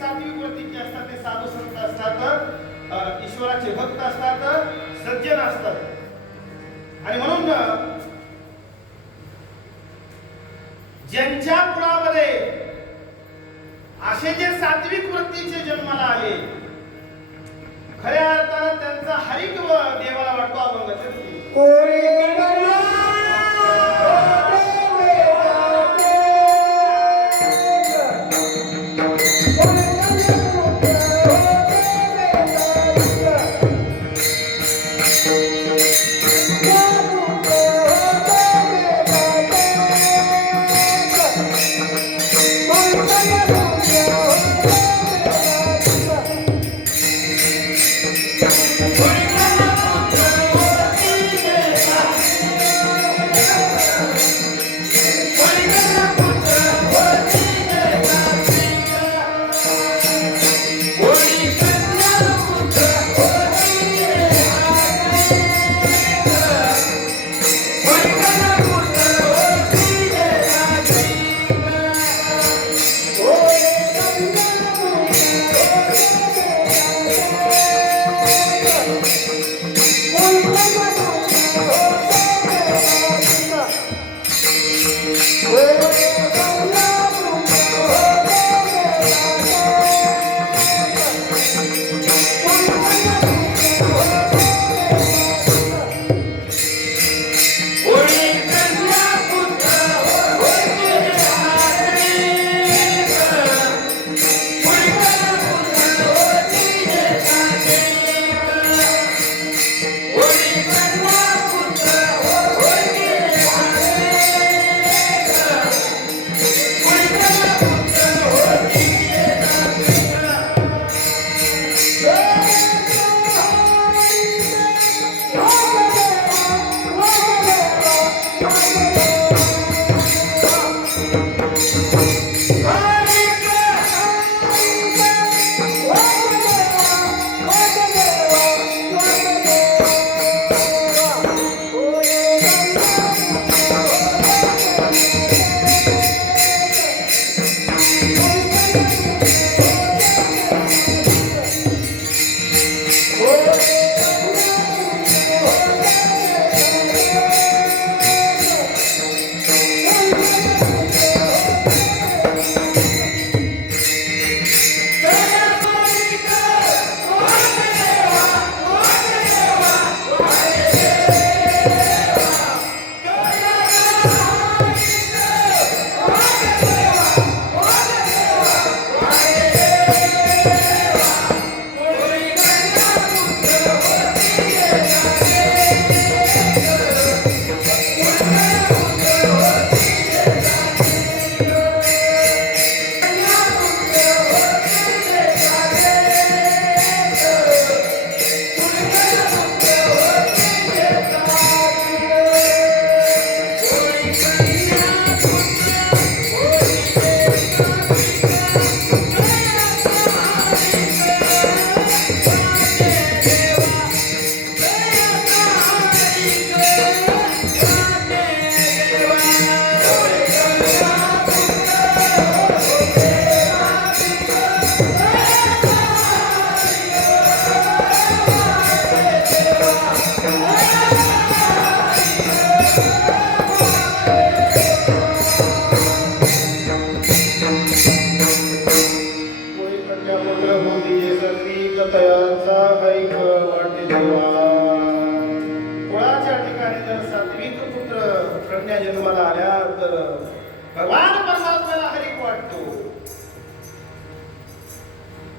सात्विक वृत्तीचे असतात ते साधू संत असतात, ईश्वराचे भक्त असतात, सज्जन असतात. आणि म्हणून ज्यांच्या कुळामध्ये असे जे सात्विक वृत्तीचे जन्माला आले, खऱ्या अर्थानं त्यांचा हरिक देवाला वाटतो अभंग.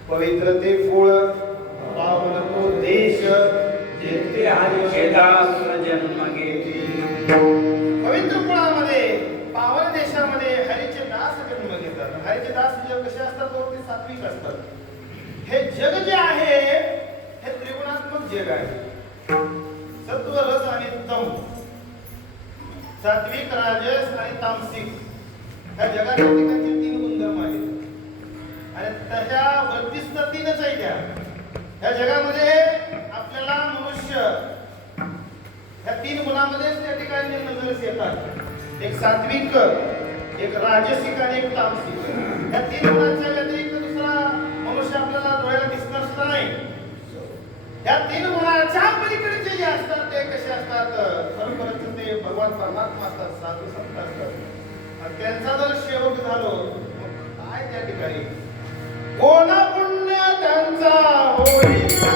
पवित्र ते कुळ पावन तो देश जेथे हरीचे दास जन्म घेतील. पवित्र कुळामध्ये पावन देशामध्ये हरीचे दास जन्म घेतात. हरीचे दास जे कसे असतात तो ते सात्विक असतात. हे जग जे आहे हे त्रिगुणात्मक जग आहे. सत्व रस आणि तम, सात्विक राजस आणि तामसिक ह्या जगाच्या ठिकाणचे तीन गुणधर्म आहेत आणि त्याच्या वृत्तीस्त तीनच आहे. ह्या जगामध्ये आपल्याला मनुष्य ह्या तीन गुणामध्येच त्या ठिकाणी नजरेस येतात. एक सात्विक, एक राजसिक आणि एक तामसिक. ह्या तीन गुणांच्या व्यतिरिक्त दुसरा मनुष्य आपल्याला डोळ्याला दिसणार सुद्धा नाही. ह्या तीन गुणाच्या पलीकडचे जे असतात ते कसे असतात? खरोखरच ते भगवान परमात्मा असतात, साधू संत असतात. आणि त्यांचा जर सेवक झालो मग काय त्या ठिकाणी कोण पुण्य त्यांचा होईना.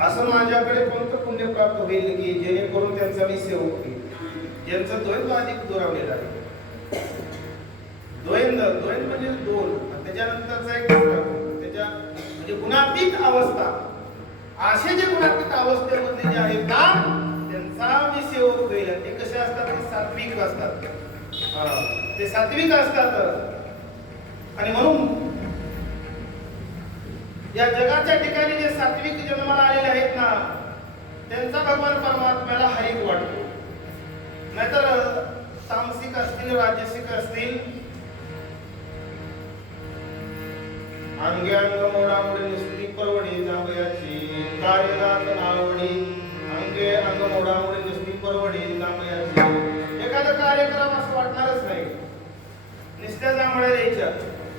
असं माझ्याकडे कोणतं पुण्य प्राप्त होईल की जेणेकरून त्यांचा मी सेवक होईल, ज्यांचं द्वैत अधिक दुरावलेलं आहे. द्वैत म्हणजे दोन, त्याच्यानंतरचा एक त्याच्या म्हणजे गुणातीत अवस्था. असे जे गुणातीत अवस्थेमध्ये जे आहेत ना त्यांचा मी सेवक होईल. ते कसे असतात? ते सात्विक असतात. ते सात्विक असतात. आणि म्हणून या जगाच्या ठिकाणी जे सात्विक जन्माला आलेले आहेत ना त्यांचा भगवान परमात्म्याला हरिक वाटतो. नाहीतर तामसिक असतील, राजसिक असतील, अंगे अंग मोडामुळे नुसती परवडी जावयाची, कार्यनाथ नावडी अंगे अंग मोडामुळे नुसती परवडी जावयाची. एखादं कार्यक्रम असं वाटणारच नाही. नुसत्या जांभळ्या द्यायच्या.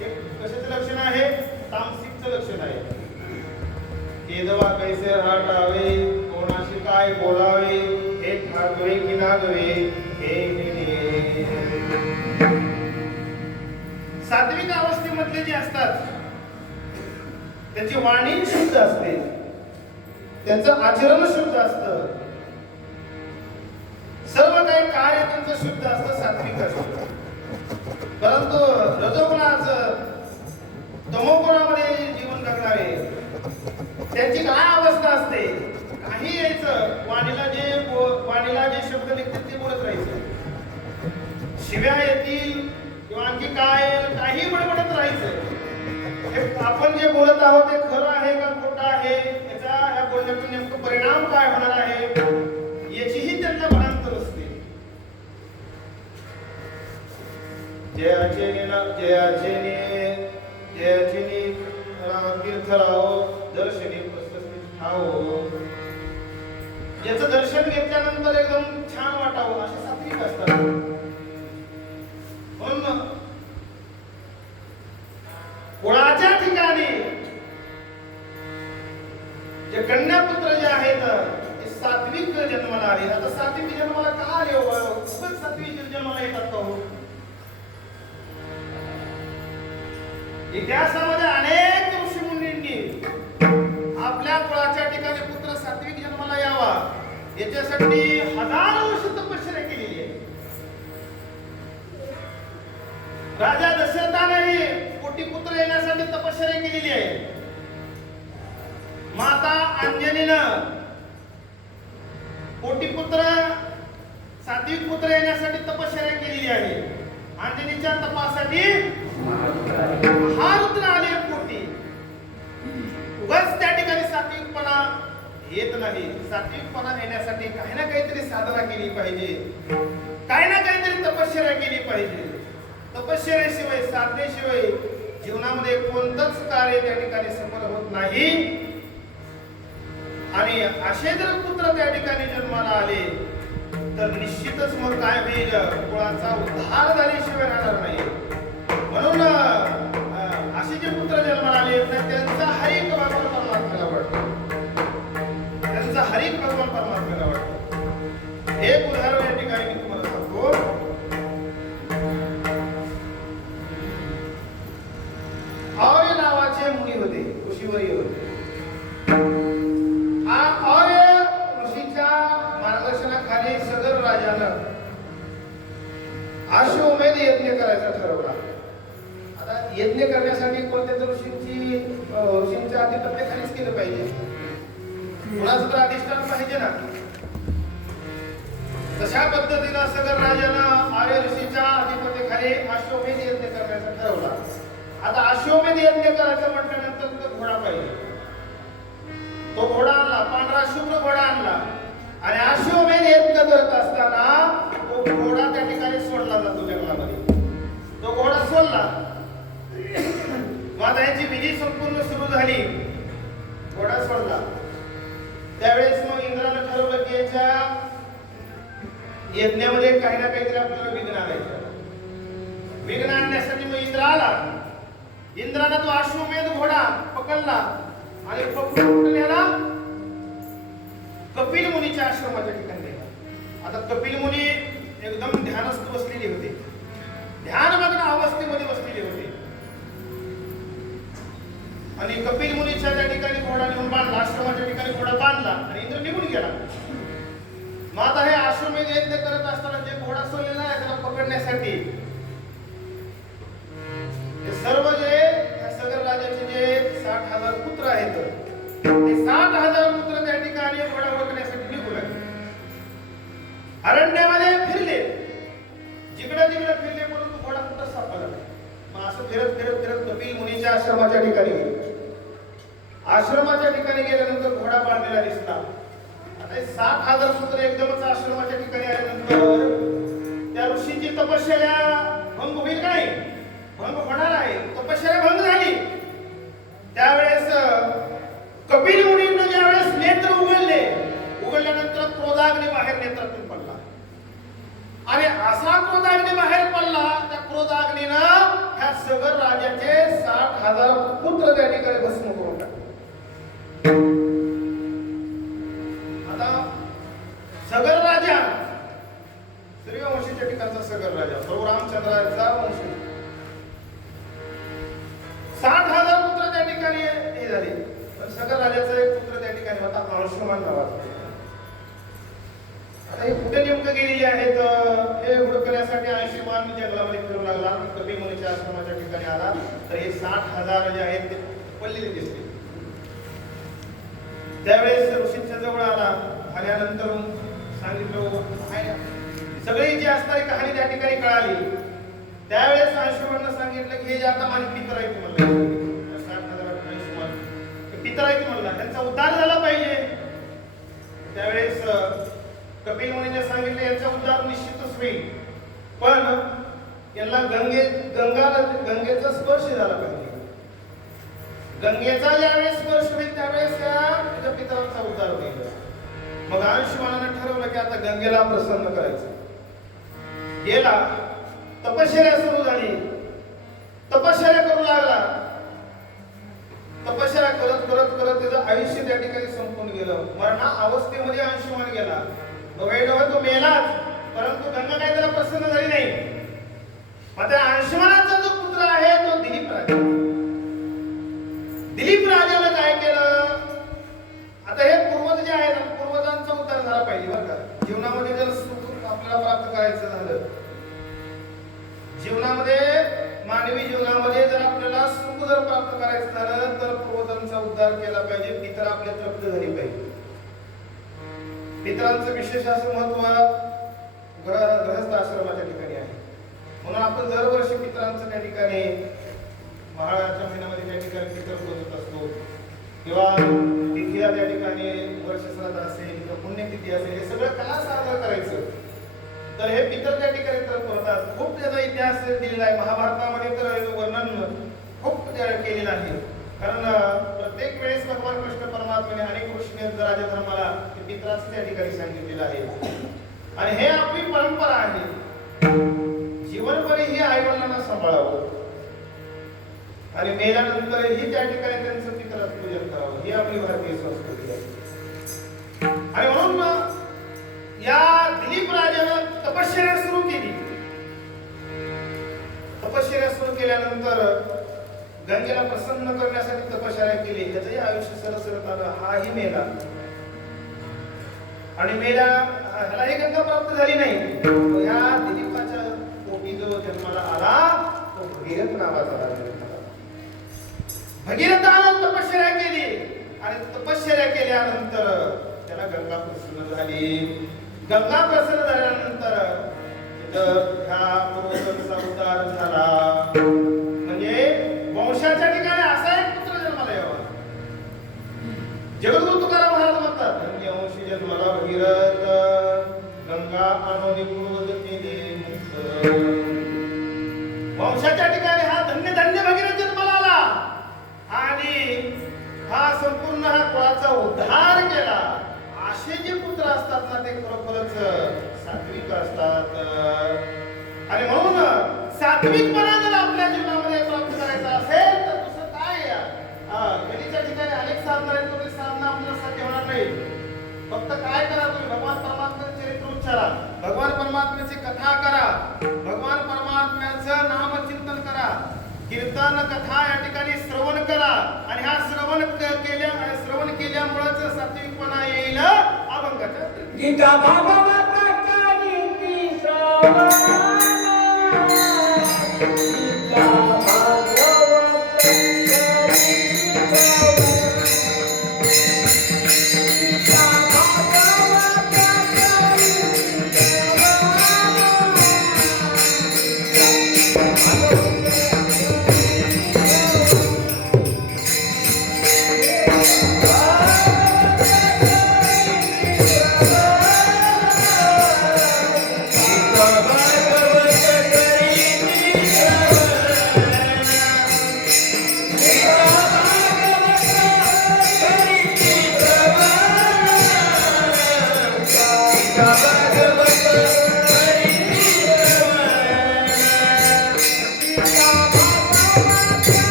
एक कशाचं लक्षण आहे? तामसिकचं लक्षण आहे. केदवा कैसे हटावे, कोणाशी काय बोलावे, हे ठाकवे की नागवे हे सात्विक अवस्थेमधले जे असतात त्यांची वाणी शुद्ध असते, त्यांचं आचरण शुद्ध असतं, सर्व काही कार्य त्यांचं शुद्ध असतं, सात्विक असतं. परंतु रजोगुणाचं तमोगुणामध्ये जीवन जगणारे त्यांची काय अवस्था असते? काही यायचं वाणीला जे शब्द निघतात ते बोलत राहायचं. शिव्या येतील किंवा आणखी काय काही बडबडत राहायचं. हे आपण जे बोलत आहोत ते खरं आहे का खोटं आहे, याचा ह्या बोलण्यातून नेमकं परिणाम काय होणार आहे याचीही त्यांना भानांतर असते. जयाचे तीर्थराव दर्शनी याचं दर्शन घेतल्यानंतर एकदम छान वाटावं असे सात्विक असतात. म्हणून कुळाच्या ठिकाणी जे कन्यापुत्र जे आहेत ते सात्विक जन्माला आले. आता सात्विक जन्माला का आले हो? खूपच सात्विक जन्माला येतात का हो? इतिहासामध्ये अनेक ऋषीमुनींनी आपल्या कुळाच्या ठिकाणी पुत्र सात्विक जन्माला यावा याच्यासाठी हजारो वर्ष तपश्चर्या केलेली आहे. राजा दशरथानेही कोटी पुत्र येण्यासाठी तपश्चर्या केलेली आहे. माता अंजनीनं कोटी पुत्र सात्विक पुत्र येण्यासाठी तपश्चर्या केलेली आहे. अंजनीच्या तपासाठी महारुद्र आले कोटी. उगाच त्या ठिकाणी सात्विकपणा येत नाही. सात्विकपणा येण्यासाठी काही ना काहीतरी साधना केली पाहिजे, काही ना काहीतरी तपश्चर्या केली पाहिजे. तपश्चर्याशिवाय, साधनेशिवाय जीवनामध्ये कोणतंच कार्य त्या ठिकाणी सफल होत नाही. आणि असे जर पुत्र त्या ठिकाणी जन्माला आले तर निश्चितच मग काय होईल, कुळाचा उद्धार झाल्याशिवाय राहणार नाही. म्हणून असे जे पुत्र जन्माला आले त्यांचा हरिक भगवान परमात्म्याला वाटतो, त्यांचा हरिक भगवान परमात्म्याला वाटतो. एक उदाहरण या ठिकाणी मी तुम्हाला सांगतो. और्य नावाचे मुनी होते, ऋषीवर्य होते. और्य ऋषीच्या मार्गदर्शनाखाली सगर राजानं अश्वमेध यज्ञ करायचा ठरवला. आता यज्ञ करण्यासाठी कोणत्या तर ऋषींच्या अधिपत्याखालीच केलं पाहिजे, कुणाचं तर अधिष्ठान पाहिजे ना. तशा पद्धतीनं सगर राजानं आर्य ऋषीच्या अधिपत्याखाली अश्वमेध यज्ञ करण्याचा ठरवला. आता अश्वमेध यज्ञ करायचं म्हटल्यानंतर तो घोडा पाहिजे. तो घोडा आणला, पांढरा शुभ्र घोडा आणला आणि अश्वमेध यज्ञ करत असताना तो घोडा त्या ठिकाणी सोडला जातो जंगलामध्ये. तो घोडा सोडला, मग याची विधी संपूर्ण सुरू झाली. घोडा सोडला त्यावेळेस मग इंद्रानं ठरवलं की याच्या यज्ञामध्ये काही ना काहीतरी आपल्याला विघ्न आणायचं. विघ्न आणण्यासाठी मग इंद्र आला. इंद्रानं तो अश्वमेध घोडा पकडला आणि पकडून नेला कपिल मुनीच्या आश्रमाच्या ठिकाणी नेला. आता कपिल मुनी एकदम ध्यानस्थ बसलेली होते, ध्यानमग्न अवस्थेमध्ये बसलेले होते. आणि कपिल मुनीच्या त्या ठिकाणी घोडा नेऊन बांधला, आश्रमाच्या ठिकाणी घोडा बांधला आणि इंद्र निघून गेला. मग आता हे अश्वमेध यज्ञ करत असताना जे घोडा सोडलेला आहे त्याला पकडण्यासाठी सर्व जे सगर राजाचे जे 60,000 पुत्र आहेत ते 60,000 पुत्र त्या ठिकाणी घोडा ओळखण्यासाठी निघू लागले. अरण्यामध्ये फिरले, जिकडे तिकडे फिरले, परंतु घोडा कुठं सापडला नाही. मग असं फिरत फिरत फिरत कपिल मुनीच्या आश्रमाच्या ठिकाणी गेले. आश्रमाच्या ठिकाणी गेल्यानंतर घोडा बांधलेला दिसला. आता 60,000 पुत्र एकदमच आश्रमाच्या ठिकाणी आल्यानंतर त्या ऋषीची तपश्चर्या भंग होईल काय? भंग होणार आहे. तपश्चर्या भंग झाली. त्यावेळेस कपिल मुनींनी ज्यावेळेस नेत्र उघडल्यानंतर क्रोधाग्नी बाहेर नेत्रातून पडला आणि असा क्रोधाग्नी बाहेर पडला, त्या क्रोधाग्नीनं ह्या सगर राजाचे 60,000 पुत्र त्या ठिकाणी भस्म करून टाकले. आता सगर राजा सूर्यवंशीच्या ठिकाणचा सगर राजा, प्रभू रामचंद्राचा वंशी, 60,000 पुत्र त्या ठिकाणी हे झाले. पण सगर राजाचा एक पुत्र त्या ठिकाणी होता अंशुमान नावाचा. आता हे कुठे नेमकं गेलेले आहेत हे हुडकण्यासाठी अंशुमान जंगलामध्ये फिरू लागला. कपिल मुनीच्या आश्रमाच्या ठिकाणी आला तर हे 60,000 जे आहेत ते पडलेले दिसले. त्यावेळेस ऋषींच्या जवळ आल्यानंतर सांगितलं, सगळी जी असणारी कहाणी त्या ठिकाणी कळाली. त्यावेळेस अंशुमाननं सांगितलं की हे जे आता माझे पितर आहेत म्हणलं, 60,000 अंशुमान पितर आहेत म्हणला, त्यांचा उद्धार झाला पाहिजे. त्यावेळेस कपिल मुनीने सांगितले यांचा उद्धार निश्चितच होईल, पण यांना गंगेचा स्पर्श झाला पाहिजे. गंगेचा ज्यावेळेस स्पर्श होईल त्यावेळेस त्या पितरांचा उद्धार होईल. मग अंशुमानानं ठरवलं की आता गंगेला प्रसन्न करायचं. गेला, तपश्चर्या सुरू झाली, तपश्चर्या करू लागला. तपश्चर्या करत करत करत त्याचं आयुष्य त्या ठिकाणी संपून गेलं. मरणा अवस्थेमध्ये अंशुमान गेला. तो मेलाच, परंतु गंगा काही त्याला प्रसन्न झाली नाही. मग त्या अंशुमानाचा जो पुत्र आहे तो दिलीप राजा. दिलीप राजानं काय केलं, आता हे पूर्वज जे आहेत, पूर्वजांचा उद्धार झाला पाहिजे बरं का. जीवनामध्ये जर सुख आपल्याला प्राप्त करायचं झालं, जीवनामध्ये मानवी जीवनामध्ये जर आपल्याला सुख जर प्राप्त करायचं झालं तर पूर्वजांचा उद्धार केला पाहिजे. पितर आपल्या तृप्त झाली पाहिजे. पितरांचं विशेष असं महत्व गृहस्थ आश्रमाच्या ठिकाणी आहे. म्हणून आपण दरवर्षी पितरांचं त्या ठिकाणी महाळाच्या महिन्यामध्ये त्या ठिकाणी पितर बोलत असतो. किंवा तिथीला त्या ठिकाणी वर्षश्राद्ध असेल किंवा पुण्यतिथी असेल हे सगळं का साजरं करायचं. तर हे पितर त्या ठिकाणी तर करतात. खूप त्याचा इतिहास दिलेला आहे. महाभारतामध्ये तर याचं वर्णन खूप केलेलं आहे. कारण प्रत्येक वेळेस भगवान कृष्ण परमात्म्याने अनेक ऋषीने राजधर्माला पित्राचं त्या ठिकाणी सांगितलेलं आहे. आणि हे आपली परंपरा आहे. जीवनभर ही आईवडिलांना सांभाळावं आणि मेल्यानंतरही त्या ठिकाणी त्यांचं पितराचं पूजन करावं. ही आपली भारतीय संस्कृती आहे. आणि म्हणून या दिलीप राजानं तपश्चर्या सुरू केली. तपश्चर्या सुरू केल्यानंतर गंगेला प्रसन्न करण्यासाठी तपश्चर्या केली. त्याचंही आयुष्य सरसरत आलं. हाही मेला आणि मेला ह्यालाही गंगा प्राप्त झाली नाही. या दिलीपाच्या पोटी जो जन्माला आला तो भगीरथ नावाचा राजा. भगीरथानं तपश्चर्या केली आणि तपश्चर्या केल्यानंतर त्याला गंगा प्रसन्न झाली. गंगा प्रसन्न झाल्यानंतर ह्या पूर्वजांचा उद्धार झाला. म्हणजे वंशाच्या ठिकाणी असा एक पुत्र जन्माला यावा. जगद्गुरु तुकाराम महाराज म्हणतात, धन्य वंशी जन्माला भगीरथ, गंगा आणोनी पूर्वज केले मुक्त. वंशाच्या ठिकाणी हा धन्य धन्य भगीरथ जन्माला आला आणि हा संपूर्ण हा कुळाचा उद्धार केला. असे जे पुत्र असतात ना ते खरोखरच सात्विक असतात. आणि म्हणून सात्विकपणा जर आपल्या जीवनामध्ये प्राप्त करायचा असेल तर दुसरं काय गणिच्या ठिकाणी अनेक साधना आहेत. तो साधना आपल्याला साध्य होणार नाही. फक्त काय करा, तुम्ही भगवान परमात्म्याचे चरित्र उच्चारा, भगवान परमात्म्याची कथा करा, भगवान परमात्म्याचं नामचिंतन करा, कीर्तन कथा या ठिकाणी श्रवण करा. आणि हा श्रवण केल्यामुळेच सात्विकपणा येईल. अभंगाच्या गीता भागवताच्या नीती श्रवण.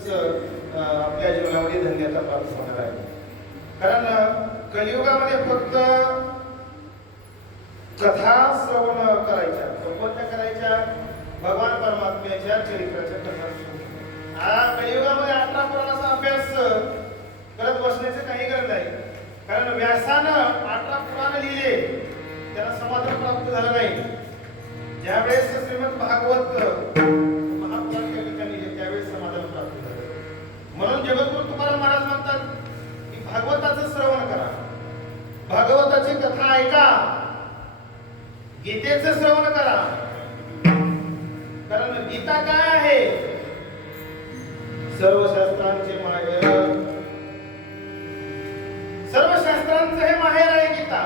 नक्कीच आपल्या जीवनामध्ये धन्यता प्राप्त होणार आहे. कारण कलियुगामध्ये फक्त कथा श्रवण करायच्या, कोणत्या करायच्या? भगवान परमात्म्याच्या चरित्राच्या कथा. कलियुगामध्ये 18 पुराणाचा अभ्यास करत बसण्याची काही गरज नाही. कारण व्यासानं 18 पुराण लिहिले, त्याला समाधान प्राप्त झालं नाही. ज्यावेळेस श्रीमद भागवत महापुराण त्या ठिकाणी लिहिले त्यावेळेस समाधान प्राप्त झालं. म्हणून जगद्गुरु तुकाराम महाराज म्हणतात की भागवताचं श्रवण करा, भागवताची कथा ऐका, गीतेचं श्रवण करा. कारण गीता काय आहे? सर्व शास्त्रांचे माहेर, सर्व शास्त्रांचं हे माहेर आहे गीता.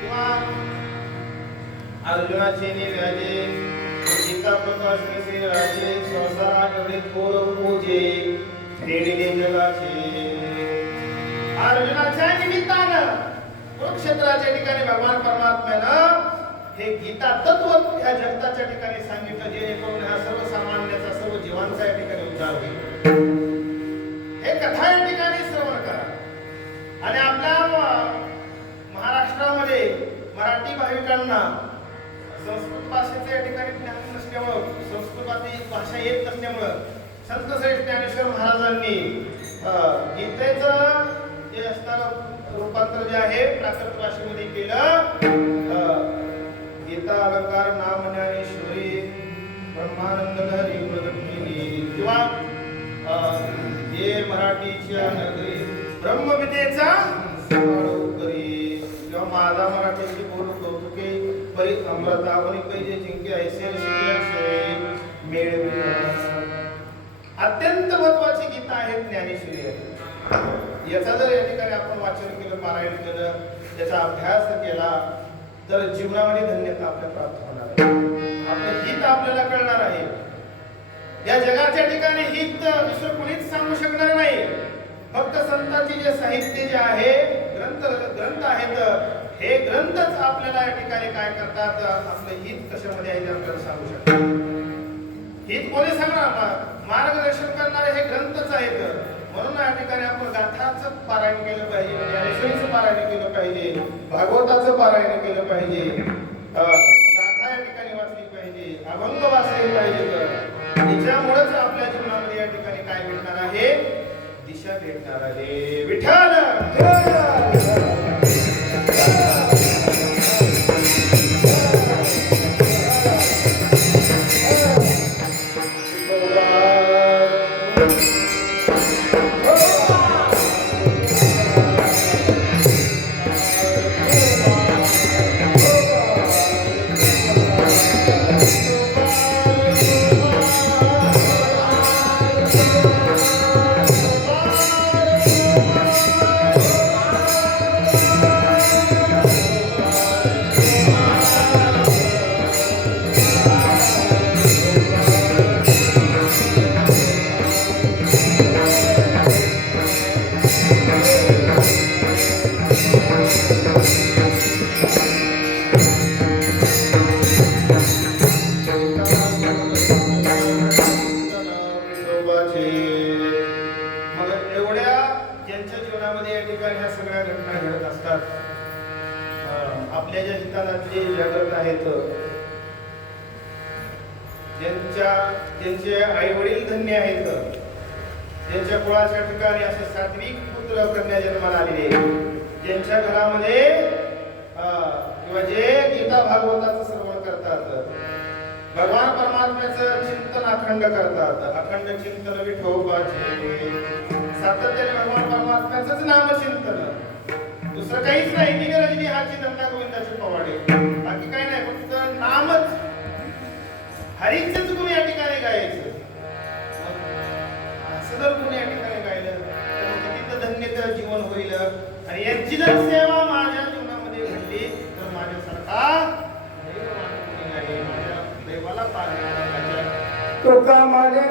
किंवा अर्जुनाचे निराजे गीता प्रकाशने श्री राजे संसाराकडे थोर पूजे देणे जगाचे. अर्जुनाच्या निमित्तानं कुरुक्षेत्राच्या ठिकाणी भगवान परमात्म्यानं हे गीता तत्व ह्या जगताच्या ठिकाणी सांगितलं, जेणेकरून ह्या सर्वसामान्याचा, सर्व जीवांचा या ठिकाणी उद्धार होईल. हे कथा या ठिकाणी श्रवण करा. आणि आपल्या महाराष्ट्रामध्ये मराठी भाविकांना संस्कृत भाषेचे या ठिकाणी ज्ञान नसल्यामुळं, संस्कृताची भाषा येत नसल्यामुळं संत श्रेष्ठ ज्ञानेश्वर महाराजांनी गीतेचं जे असणारं रूपांतर जे आहे प्राकृत भाषेमध्ये केलं. गीता अलंकार नाम ज्ञानेश्वरी ब्रह्मानंद लहरी प्रगट केली. किंवा ये मराठीच्या नगरी ब्रह्मविद्येचा करी. किंवा माझा मराठीची बोल कौतुके परी अमृता वनी पैजे जिंके ऐसे शिकले मेळ. अत्यंत महत्वाची गीता आहे ज्ञानेश्वरी आहे. याचा जर या ठिकाणी आपण वाचन केलं, पारायण केलं, त्याचा अभ्यास केला तर जीवनामध्ये धन्यता आपल्याला प्राप्त होणार आहे. आपलं हित आपल्याला कळणार आहे. या जगाच्या ठिकाणी हित दुसरं कोणीच सांगू शकणार नाही. फक्त संतांची जे साहित्य जे आहे, ग्रंथ आहेत, हे ग्रंथच आपल्याला या ठिकाणी काय करतात, आपलं हित कशामध्ये आहे ते आपल्याला सांगू शकतात. हित कोणी सांगणार? मार्गदर्शन करणारे हे ग्रंथच आहेत. म्हणून या ठिकाणी आपण गाथाचं पारायण केलं पाहिजे, ज्ञानेश्वरीचं पारायण केलं पाहिजे, भागवताचं पारायण केलं पाहिजे, गाथा या ठिकाणी वाचली पाहिजे, अभंग वाचले पाहिजे. त्याच्यामुळेच आपल्या जीवनामध्ये या ठिकाणी काय भेटणार आहे? दिशा भेटणार आहे. विठ्ठल आपल्या ज्या हिताला जे जगत आहेत, ज्यांचे आई वडील धन्य आहेत, ज्यांच्या कुळाच्या ठिकाणी असे सात्विक पुत्र कन्या जन्माला आलेले, ज्यांच्या घरामध्ये किंवा जे गीता भागवताचं श्रवण करतात, भगवान परमात्म्याचं चिंतन अखंड करतात, अखंड चिंतन विठोबाचे, सातत्याने भगवान परमात्म्याचंच नामचिंतन, दुसरं काहीच नाही. निगरजनी हाची धंदा गोविंदाचे पवाडे, बाकी काही नाही, फक्त नामच, हरीचंच गुण या ठिकाणी गायचं. असं जर गुण या ठिकाणी गायलं तर किती धन्यता जीवन होईल. आणि यांची जर सेवा माझ्या जीवनामध्ये घडली तर माझ्यासारखा माझ्या देवाला पाहण्याचा तुका म्हणे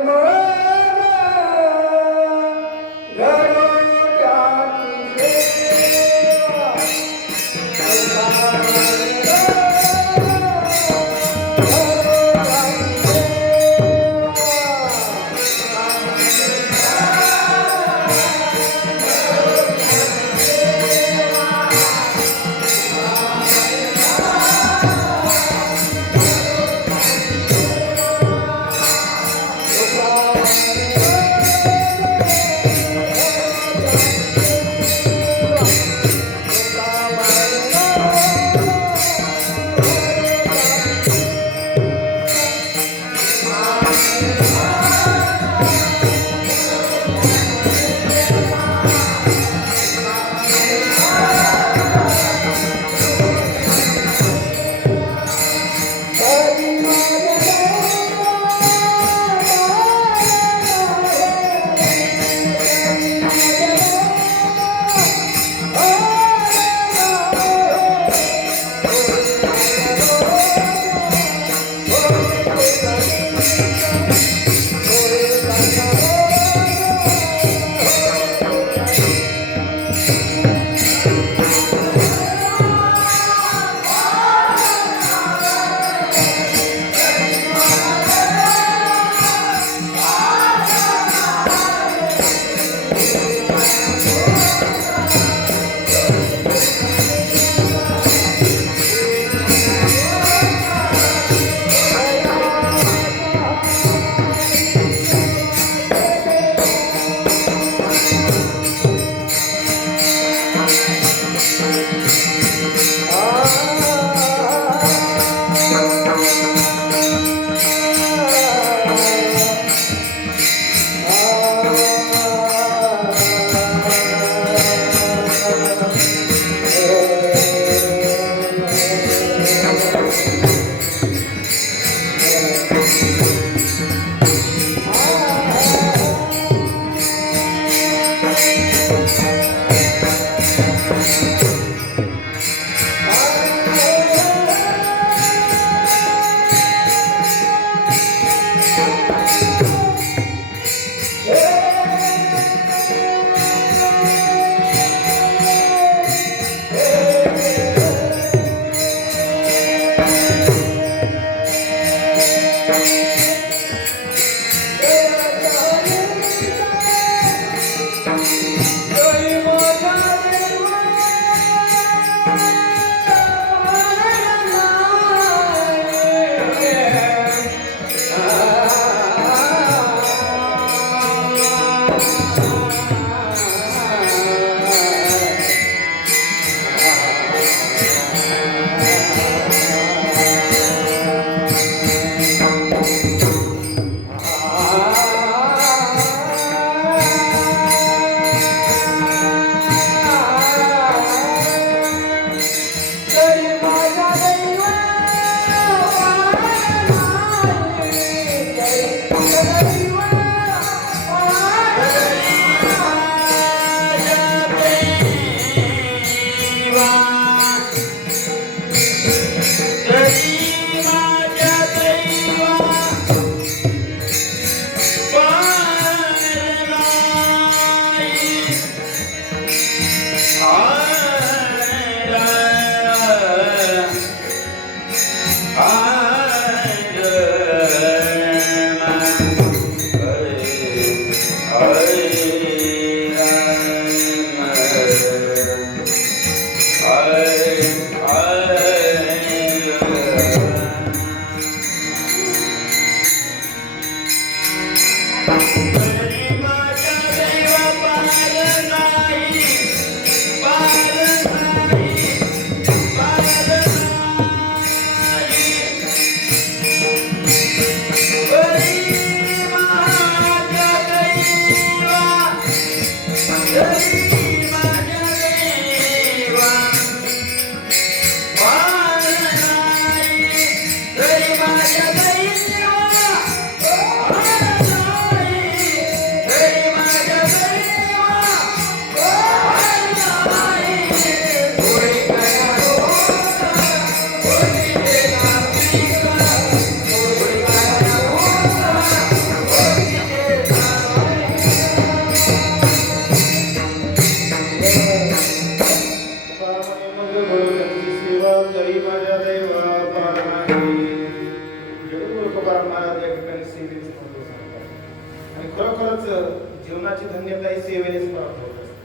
जीवनाची धन्यता ही सेवेनेच प्राप्त होत असते.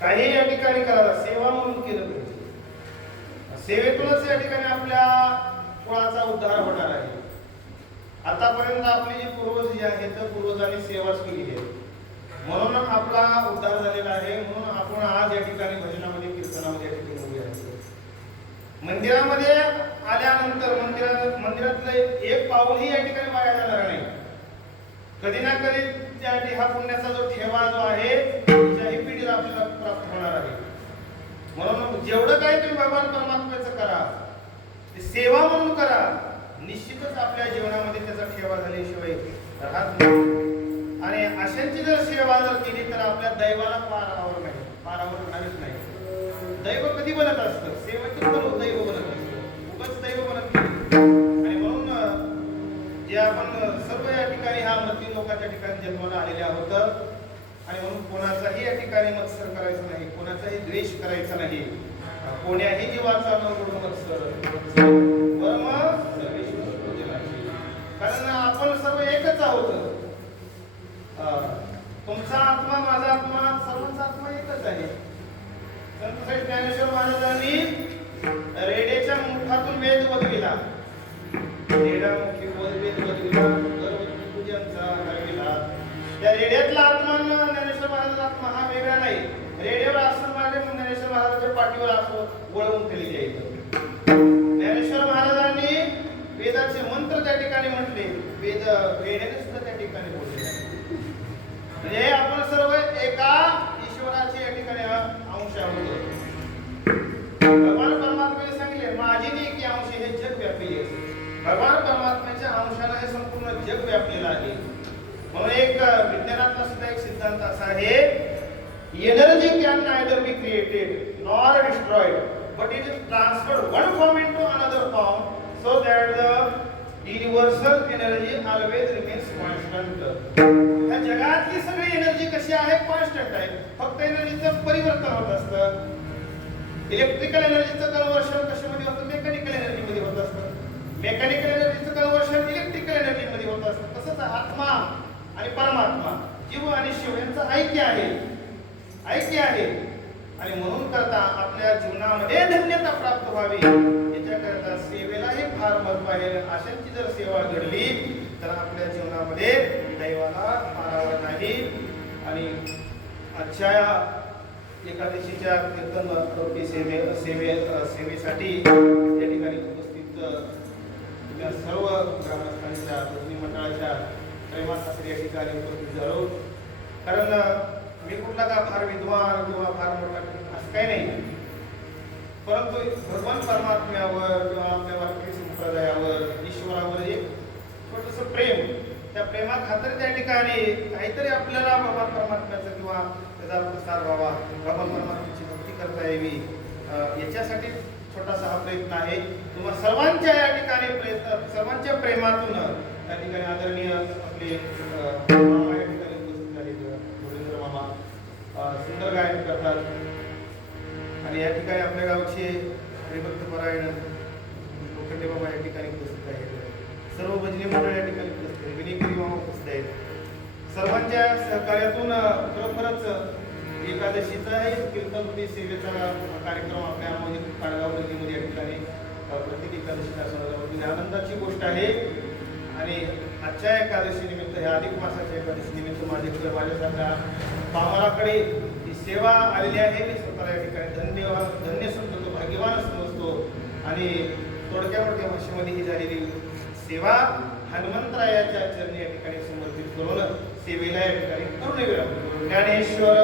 काही या ठिकाणी करा सेवा म्हणून केलं पाहिजे. सेवेतूनच या ठिकाणी आपल्या कुळाचा उद्धार होणार आहे. आतापर्यंत आपले जे पूर्वज जे आहेत पूर्वजांनी सेवाच केली आहे म्हणून आपला उद्धार झालेला आहे. म्हणून आपण आज या ठिकाणी भजनामध्ये कीर्तनामध्ये या ठिकाणी उभे आहोत. मंदिरामध्ये आल्यानंतर मंदिरातलं एक पाऊलही या ठिकाणी वाया जाणार नाही. कधी ना कधी त्यासाठी हा पुण्याचा जो ठेवा जो आहे त्याही पिढीला आपल्याला प्राप्त होणार आहे. म्हणून जेवढं काही तुम्ही भगवान परमात्म्याचं करा ते सेवा म्हणून करा. निश्चितच आपल्या जीवनामध्ये त्याचा ठेवा झाल्याशिवाय राहत नाही. आणि अशांची जर सेवा जर केली तर आपल्या दैवाला पारावर होणारच नाही. दैव कधी बनत असतं सेवेतून पण दैव बनत असतं. उगाच दैव बनत नाही. आणि म्हणून जे आपण सर्व या ठिकाणी ह्या मती लोकांच्या ठिकाणी जन्माला आलेले आहोत. आणि म्हणून कोणाचाही या ठिकाणी मत्सर करायचा नाही, कोणाचाही द्वेष करायचा नाही. कोण्याही जीवाचा न करू मत्सर परम सर्वेश्वर पूजनाची. कारण आपण सर्व एकच आहोत. तुमचा आत्मा माझा आत्मा सर्वांचा आत्मा एकच आहे. संत श्री ज्ञानेश्वर महाराजांनी रेड्याच्या मुखातून वेद बदविला. रेड्यामुखी वेद बदविला पूजनचा हरविला. त्या रेड्यातला आत्मा ज्ञानेश्वर महाराजांचा आत्मा हा वेगळा नाही. रेड्यावर आसन मारले म्हणून ज्ञानेश्वर महाराजांच्या पाठीवर असं वळवून केले जायचं. ज्ञानेश्वर महाराजांनी वेदाचे मंत्र त्या ठिकाणी म्हटले. वेद रेड्याने सुद्धा त्या ठिकाणी बोलले. म्हणजे आपण सर्व एका ईश्वराचे या ठिकाणी अंश आहोत. भगवान परमात्म्याने सांगितले माझी नेकी अंश हे जग व्यापलेले आहे. भगवान परमात्म्याच्या अंशाला हे संपूर्ण जग व्यापलेलं आहे. म्हणून एक विज्ञानातला सुद्धा एक सिद्धांत असा आहे energy can neither be created nor destroyed but it is transferred one form into another form so that the universal energy always remains constant. या जगातली सगळी एनर्जी कशी आहे? कॉन्स्टंट आहे. फक्त एनर्जीचं परिवर्तन होत असतं. इलेक्ट्रिकल एनर्जीचं कन्व्हर्शन कशामध्ये होतं? मेकॅनिकल एनर्जी मध्ये होत असतं. मेकॅनिकल एनर्जीचं कन्व्हर्शन इलेक्ट्रिकल एनर्जी मध्ये होत असतं. तसंच आत्मा आणि परमात्मा, जीव आणि शिव यांचं ऐक्य आहे. ऐक्य आहे. आणि म्हणून करता आपल्या जीवनामध्ये धन्यता प्राप्त व्हावी याच्याकरता सेवेलाही फार महत्व आहे. अशांची जर सेवा घडली तर आपल्या जीवनामध्ये दैवाला मारावं नाही. आणि आजच्या एकादशीच्या कीर्तन रूपी सेवेसाठी या ठिकाणी उपस्थित या सर्व ग्रामस्थांच्या भजनी मंडळाच्या प्रेमासाठी या ठिकाणी उपस्थित झालो. कारण मी कुठला का फार विद्वान किंवा फार मोठा असं काही नाही, परंतु भगवान परमात्म्यावर किंवा आपल्या वारकरी संप्रदायावर ईश्वरावर एक छोटंसं प्रेम, त्या प्रेमाखातर त्या ठिकाणी काहीतरी आपल्याला भगवान परमात्म्याचं किंवा त्याचा प्रसार व्हावा, भगवान परमात्म्याची भक्ती करता यावी, याच्यासाठी छोटासा हा प्रयत्न आहे. तुम्हा सर्वांच्या या ठिकाणी प्रयत्न, सर्वांच्या प्रेमातून या ठिकाणी आदरणीय आपले मामा या ठिकाणी उपस्थित झालेले मुरलीधर मामा सुंदर गायन करतात. आणि या ठिकाणी आपल्या गावचे हरिभक्त परायण लोखंडे बाबा या ठिकाणी उपस्थित आहेत. सर्व भजनी मंडळ या ठिकाणी उपस्थित आहेत. विनीगिरी मामा उपस्थित आहेत. सर्वांच्या सहकार्यातून खरोखरच एकादशीचा कीर्तन सेवेचा कार्यक्रम आपल्या काळगाव नदीमध्ये या ठिकाणी प्रत्येक एकादशीच्या सणावरती आनंदाची गोष्ट आहे. आणि आजच्या एकादशी निमित्त, ह्या अधिक मासाच्या एकादशी निमित्त माझ्यासारख्या पामराकडे ही सेवा आलेली आहे. मी स्वतःला या ठिकाणी धन्य समजतो, भाग्यवान समजतो. आणि थोडक्या मोठ्या भाषेमध्ये ही झालेली सेवा हनुमंतरायाच्या चरणी या ठिकाणी समर्पित करून सेवेला या ठिकाणी पूर्ण विराम. ज्ञानेश्वर